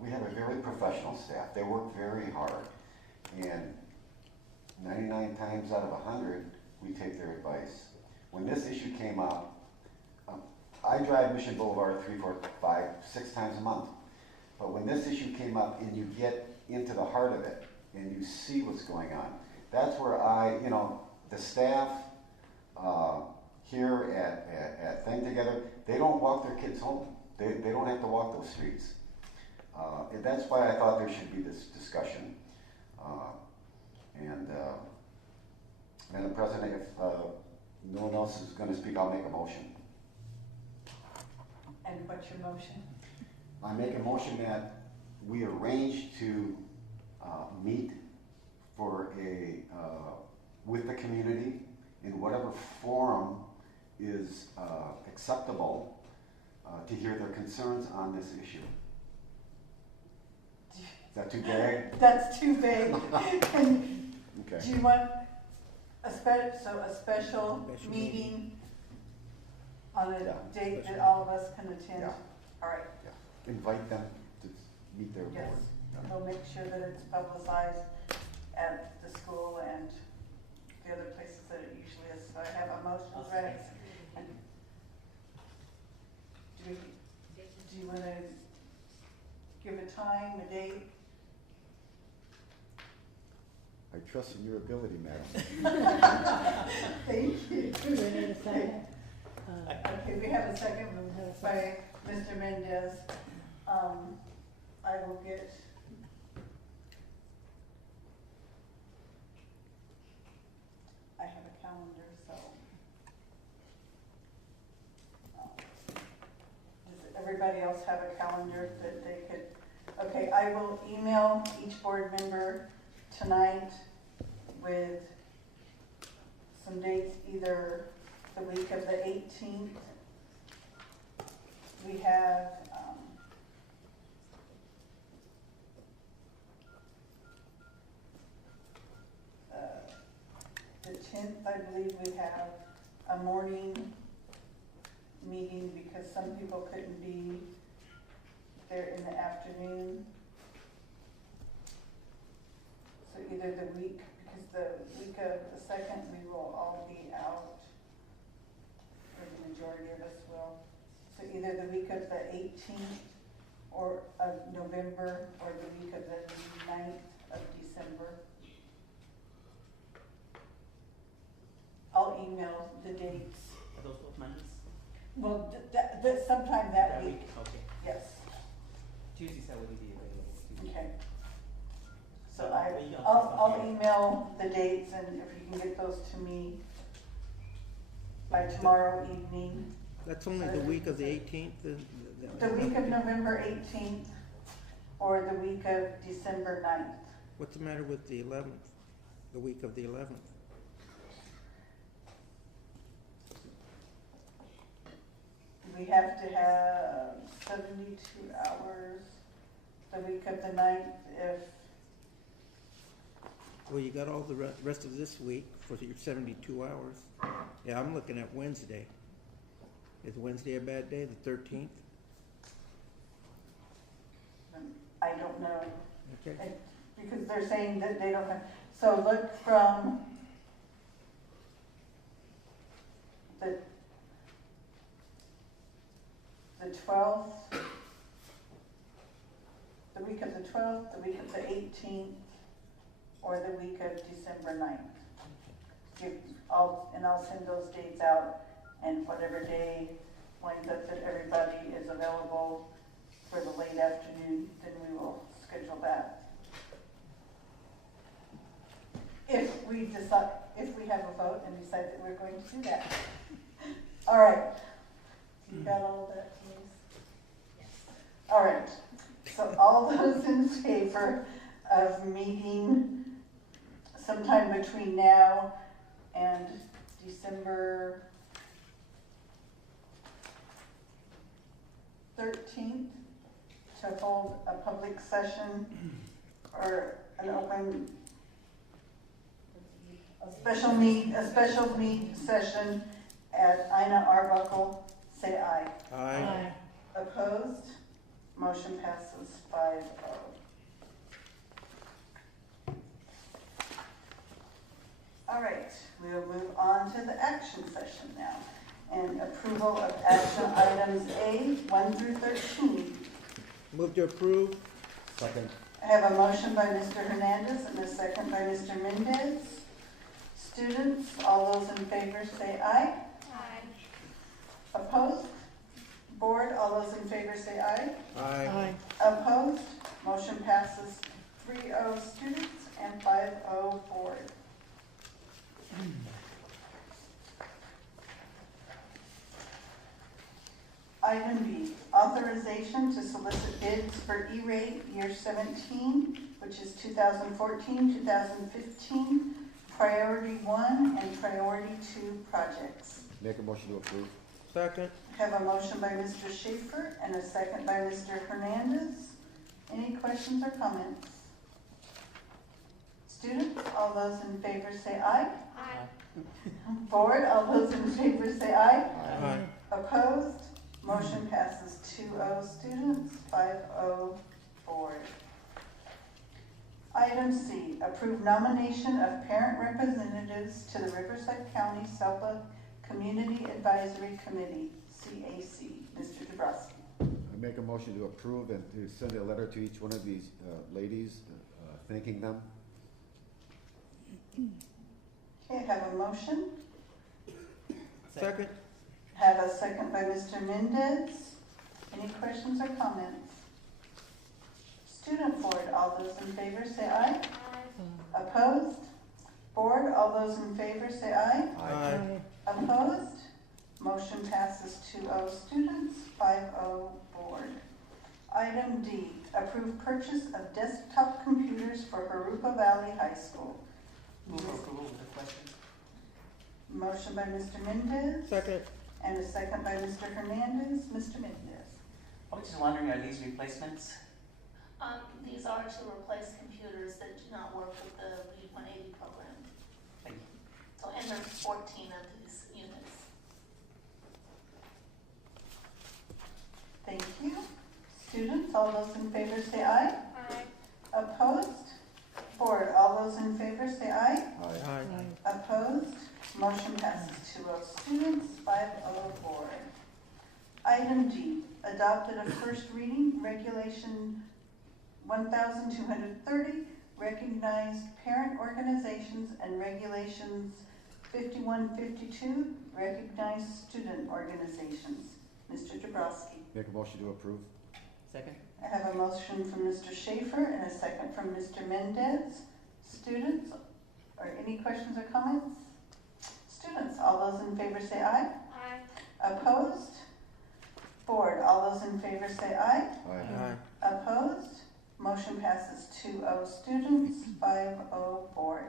we have a very professional staff. They work very hard, and 99 times out of 100, we take their advice. When this issue came up, I drive Mission Boulevard 3, 4, 5, 6 times a month. But when this issue came up and you get into the heart of it and you see what's going on, that's where the staff here at Think Together, they don't walk their kids home. They don't have to walk those streets. And that's why I thought there should be this discussion. Madam President, if no one else is going to speak, I'll make a motion. And what's your motion? I make a motion that we arrange to meet for with the community in whatever forum is acceptable to hear their concerns on this issue. Is that too vague? That's too vague. Okay. Do you want a special meeting on a date that all of us can attend? Yeah. All right. Yeah. Invite them to meet their Yes. board. Yeah. We'll make sure that it's publicized at the school and the other places that it usually is. So I have a motion ready. And do you want to give a time, a date? I trust in your ability, madam. Thank you. Do we need a second? Okay, we have a second by Mr. Mendez. I will get I have a calendar, so does everybody else have a calendar that they could? Okay, I will email each board member tonight with some dates, either the week of the 18th. We have the 10th, I believe we have a morning meeting because some people couldn't be there in the afternoon. So either the week, because the week of the 2nd, we will all be out, or the majority of us will. So either the week of the 18th or of November, or the week of the 9th of December. I'll email the dates. Are those both Mondays? Well, sometime that week, Okay. yes. Tuesdays I will be available. Okay. So Are you on I'll Facebook? email the dates, and if you can get those to me by tomorrow evening. That's only the week of the 18th? The week of November 18th or the week of December 9th. What's the matter with the 11th? The week of the 11th? We have to have 72 hours the week of the 9th if, Well, you got all the rest of this week for your 72 hours. Yeah, I'm looking at Wednesday. Is Wednesday a bad day, the 13th? I don't know. Okay. Because they're saying that they don't have, so look from the 12th, the week of the 12th, the week of the 18th, or the week of December 9th. I'll send those dates out, and whatever day winds up that everybody is available for the late afternoon, then we will schedule that. If we have a vote and decide that we're going to do that. All right. You got all that, please? Yes. All right. So all those in favor of meeting sometime between now and December 13th to hold a public session or an open, a special need session at Ina Arbuckle, say aye. Aye. Opposed? Motion passes 5-0. All right, we'll move on to the action session now. And approval of action items A, 1 through 13. Move to approve. Second. I have a motion by Mr. Hernandez and a second by Mr. Mendez. Students, all those in favor say aye. Aye. Opposed? Board, all those in favor say aye. Aye. Opposed? Motion passes 3-0 students and 5-0 board. Item B, authorization to solicit bids for E-rate year 17, which is 2014-2015, priority 1 and priority 2 projects. Make a motion to approve. Second. Have a motion by Mr. Schaefer and a second by Mr. Hernandez. Any questions or comments? Students, all those in favor say aye. Aye. Board, all those in favor say aye. Aye. Opposed? Motion passes 2-0 students, 5-0 board. Item C, approve nomination of parent representatives to the Riverside County SELPA Community Advisory Committee, CAC. Mr. Dabrowski. I make a motion to approve and to send a letter to each one of these ladies, thanking them. Okay, have a motion. Second. Have a second by Mr. Mendez. Any questions or comments? Student board, all those in favor say aye. Aye. Opposed? Board, all those in favor say aye. Aye. Opposed? Motion passes 2-0 students, 5-0 board. Item D, approve purchase of desktop computers for Jurupa Valley High School. Move for approval with a question. Motion by Mr. Mendez. Second. And a second by Mr. Hernandez. Mr. Mendez. I was just wondering, are these replacements? These are to replace computers that do not work with the Read 180 program. Thank you. So, and there's 14 of these units. Thank you. Students, all those in favor say aye. Aye. Opposed? Board, all those in favor say aye. Aye. Opposed? Motion passes 2-0 students, 5-0 board. Item G, adopted a first reading, Regulation 1230, recognized parent organizations, and Regulations 5152, recognize student organizations. Mr. Dabrowski. Make a motion to approve. Second? I have a motion from Mr. Schaefer and a second from Mr. Mendez. Students, or any questions or comments? Students, all those in favor say aye. Aye. Opposed? Board, all those in favor say aye. Aye. Opposed? Motion passes 2-0 students, 5-0 board.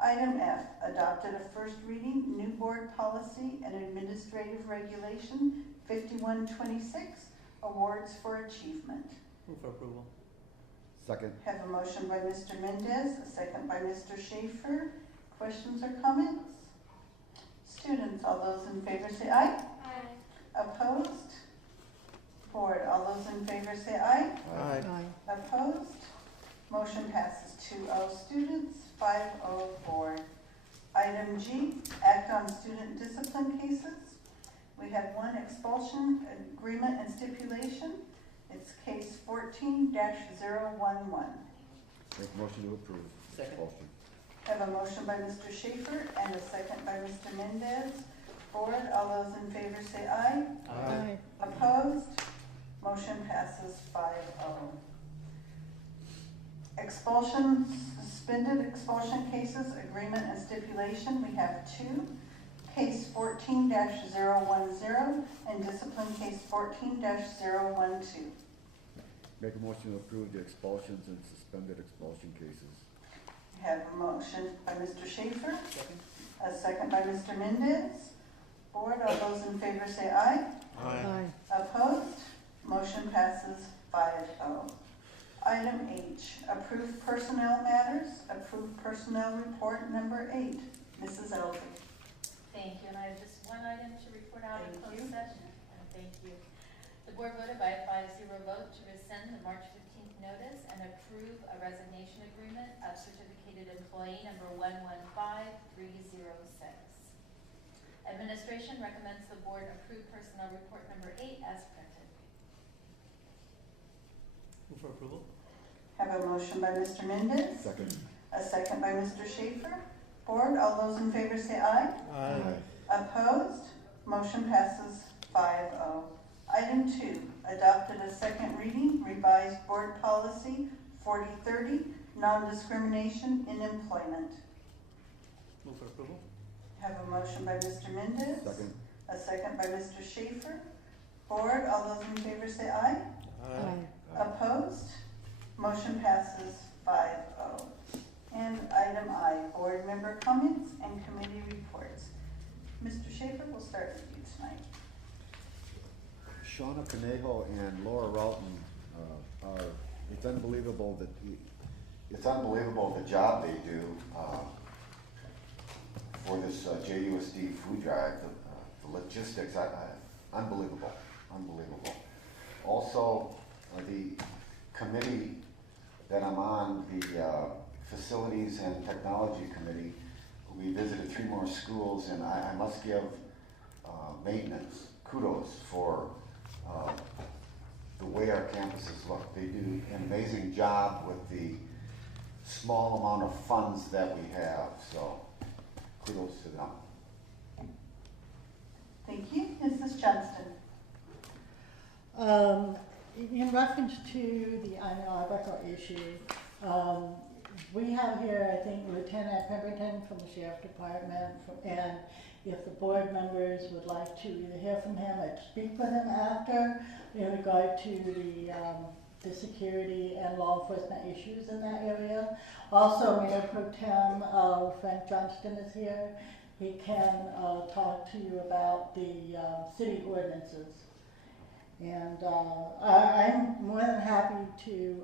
Item F, adopted a first reading, new board policy and administrative regulation 5126, awards for achievement. Move for approval. Second. Have a motion by Mr. Mendez, a second by Mr. Schaefer. Questions or comments? Students, all those in favor say aye. Aye. Opposed? Board, all those in favor say aye. Aye. Opposed? Motion passes 2-0 students, 5-0 board. Item G, act on student discipline cases. We have one expulsion agreement and stipulation. It's case 14-011. Make a motion to approve. Second. Expulsion. Have a motion by Mr. Schaefer and a second by Mr. Mendez. Board, all those in favor say aye. Aye. Opposed? Motion passes 5-0. Expulsion, suspended expulsion cases, agreement and stipulation, we have two. Case 14-010 and discipline case 14-012. Make a motion to approve the expulsions and suspended expulsion cases. We have a motion by Mr. Schaefer, Second? a second by Mr. Mendez. Board, all those in favor say aye. Aye. Opposed? Motion passes 5-0. Item H, approved personnel matters, approved personnel report number 8. Mrs. Elder. Thank you, and I have just one item to report out in Thank closed you. session. Thank you. The board voted by a 5-0 vote to rescind the March 15th notice and approve a resignation agreement of certificated employee number 115306. Administration recommends the board approve personnel report number 8 as printed. Move for approval. Have a motion by Mr. Mendez, Second. a second by Mr. Schaefer. Board, all those in favor say aye. Aye. Opposed? Motion passes 5-0. Item 2, adopted a second reading, revised board policy 4030, non-discrimination in employment. Move for approval. Have a motion by Mr. Mendez, Second. a second by Mr. Schaefer. Board, all those in favor say aye. Aye. Opposed? Motion passes 5-0. And item I, board member comments and committee reports. Mr. Schaefer, we'll start with you tonight. Shauna Conejo and Laura Roughton it's unbelievable the job they do for this JUSD food drive, the logistics, unbelievable. Also, the committee that I'm on, the Facilities and Technology Committee, we visited 3 more schools, and I must give maintenance kudos for the way our campuses look. They do an amazing job with the small amount of funds that we have, so kudos to them. Thank you. Mrs. Johnston. In reference to the Arbuckle issue, we have here, I think, Lieutenant Pemberton from the Sheriff Department, and if the board members would like to either hear from him or speak with him after in regard to the security and law enforcement issues in that area. Also, Mayor Pro Tem Frank Johnston is here. He can talk to you about the city ordinances. And I'm more than happy to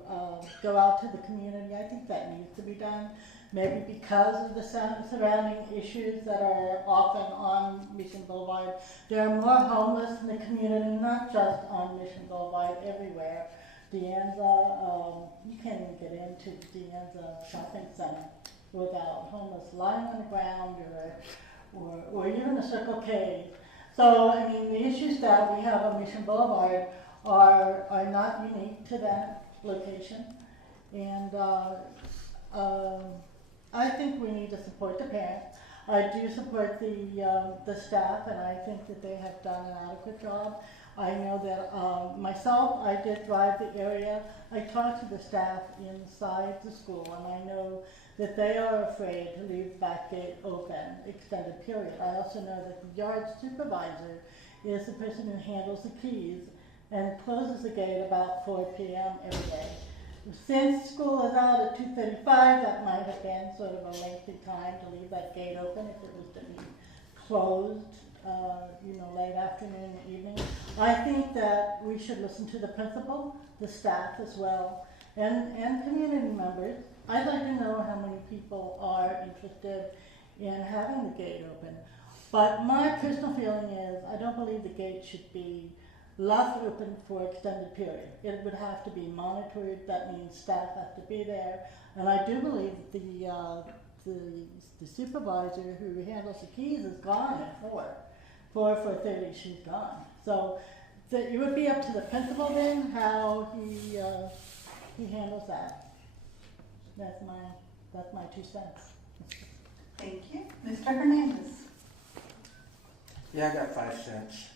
go out to the community. I think that needs to be done, maybe because of the surrounding issues that are often on Mission Boulevard. There are more homeless in the community, not just on Mission Boulevard, everywhere. De Anza, you can't even get into De Anza Shopping Center without homeless lying on the ground or even the Circle K. So, I mean, the issues that we have on Mission Boulevard are not unique to that location. And I think we need to support the parents. I do support the staff, and I think that they have done an adequate job. I know that myself, I did drive the area. I talked to the staff inside the school, and I know that they are afraid to leave that gate open extended period. I also know that the yard supervisor is the person who handles the keys and closes the gate about 4 p.m. every day. Since school is out at 2:35, that might have been sort of a lengthy time to leave that gate open if it was to be closed, late afternoon, evening. I think that we should listen to the principal, the staff as well, and community members. I'd like to know how many people are interested in having the gate open. But my personal feeling is I don't believe the gate should be left open for extended period. It would have to be monitored. That means staff have to be there. And I do believe that the supervisor who handles the keys is gone at 4:30. She's gone. So it would be up to the principal then how he handles that. That's my 2 cents. Thank you. Mr. Hernandez. Yeah, I got 5 cents.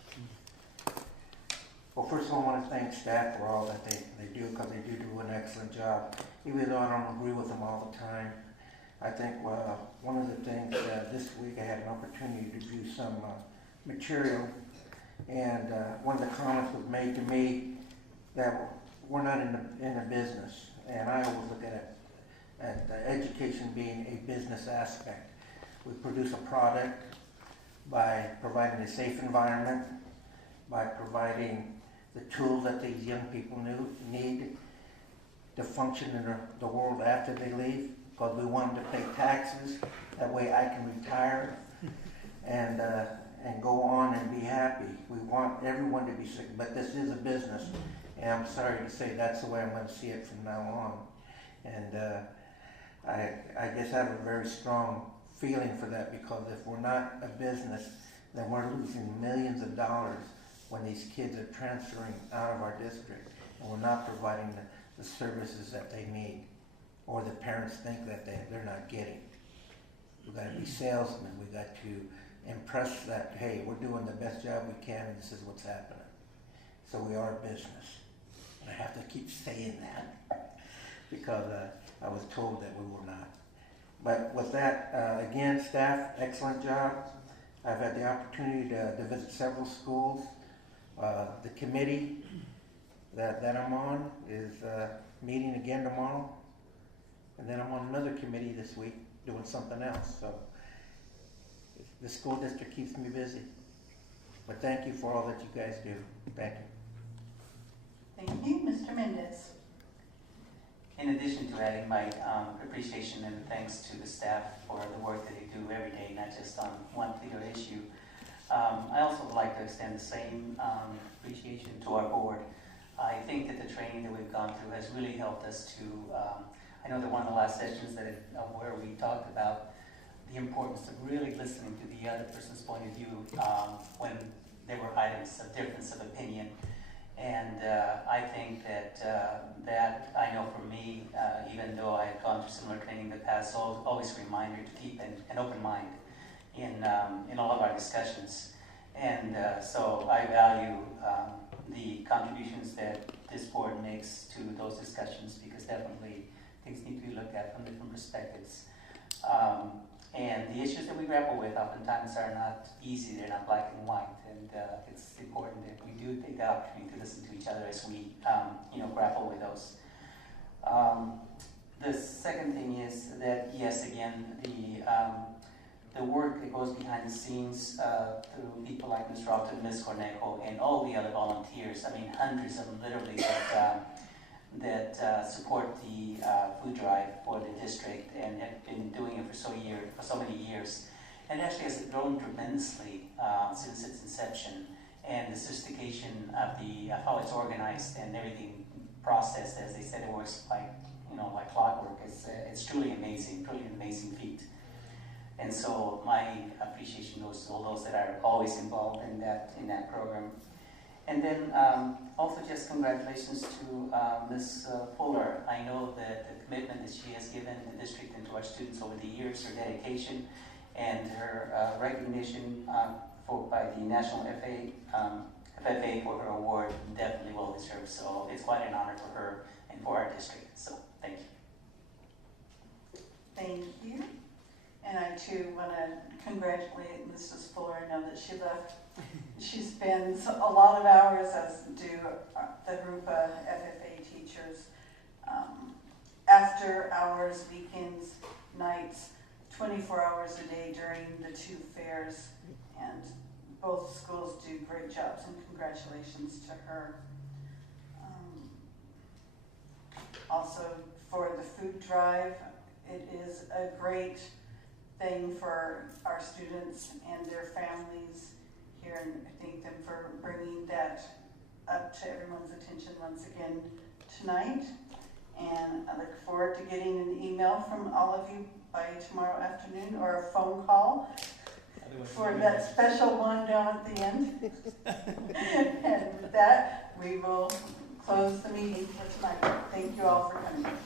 Well, first of all, I want to thank staff for all that they do, because they do an excellent job. Even though I don't agree with them all the time, I think one of the things this week I had an opportunity to do some material, and one of the comments was made to me that we're not in a business, and I always look at education being a business aspect. We produce a product by providing a safe environment, by providing the tools that these young people need to function in the world after they leave, because we want them to pay taxes. That way I can retire and go on and be happy. We want everyone to be sick, but this is a business, and I'm sorry to say that's the way I'm going to see it from now on. And I guess I have a very strong feeling for that, because if we're not a business, then we're losing millions of dollars when these kids are transferring out of our district, and we're not providing the services that they need, or the parents think that they're not getting. We've got to be salesmen. We've got to impress that, hey, we're doing the best job we can, and this is what's happening. So we are a business. And I have to keep saying that because I was told that we were not. But with that, again, staff, excellent job. I've had the opportunity to visit several schools. The committee that I'm on is meeting again tomorrow. And then I'm on another committee this week doing something else. So the school district keeps me busy. But thank you for all that you guys do. Thank you. Thank you. Mr. Mendez. In addition to adding my appreciation and thanks to the staff for the work that they do every day, not just on one particular issue, I also would like to extend the same appreciation to our board. I think that the training that we've gone through has really helped us to, I know that one of the last sessions where we talked about the importance of really listening to the other person's point of view when there were items of difference of opinion. And I think that I know for me, even though I had gone through similar training in the past, always a reminder to keep an open mind in all of our discussions. And so I value the contributions that this board makes to those discussions, because definitely things need to be looked at from different perspectives. And the issues that we grapple with oftentimes are not easy, they're not black and white, and it's important that we do take the opportunity to listen to each other as we grapple with those. The second thing is that, yes, again, the work that goes behind the scenes through people like Ms. Ralton, Ms. Cornejo, and all the other volunteers, I mean hundreds of them literally that support the food drive for the district and have been doing it for so many years. And it actually has grown tremendously since its inception, and the sophistication of how it's organized and everything processed, as they said, it works like clockwork. It's truly amazing, truly an amazing feat. And so my appreciation goes to all those that are always involved in that program. And then also just congratulations to Ms. Fuller. I know that the commitment that she has given the district and to our students over the years, her dedication, and her recognition by the National FFA for her award definitely well deserved. So it's quite an honor for her and for our district. So thank you. Thank you. And I too want to congratulate Mrs. Fuller. I know that she left. She spends a lot of hours, as do the Jurupa FFA teachers, after hours, weekends, nights, 24 hours a day during the two fairs. And both schools do great jobs, and congratulations to her. Also, for the food drive, it is a great thing for our students and their families here, and I thank them for bringing that up to everyone's attention once again tonight. And I look forward to getting an email from all of you by tomorrow afternoon, or a phone call for that special one down at the end. And with that, we will close the meeting for tonight. Thank you all for coming.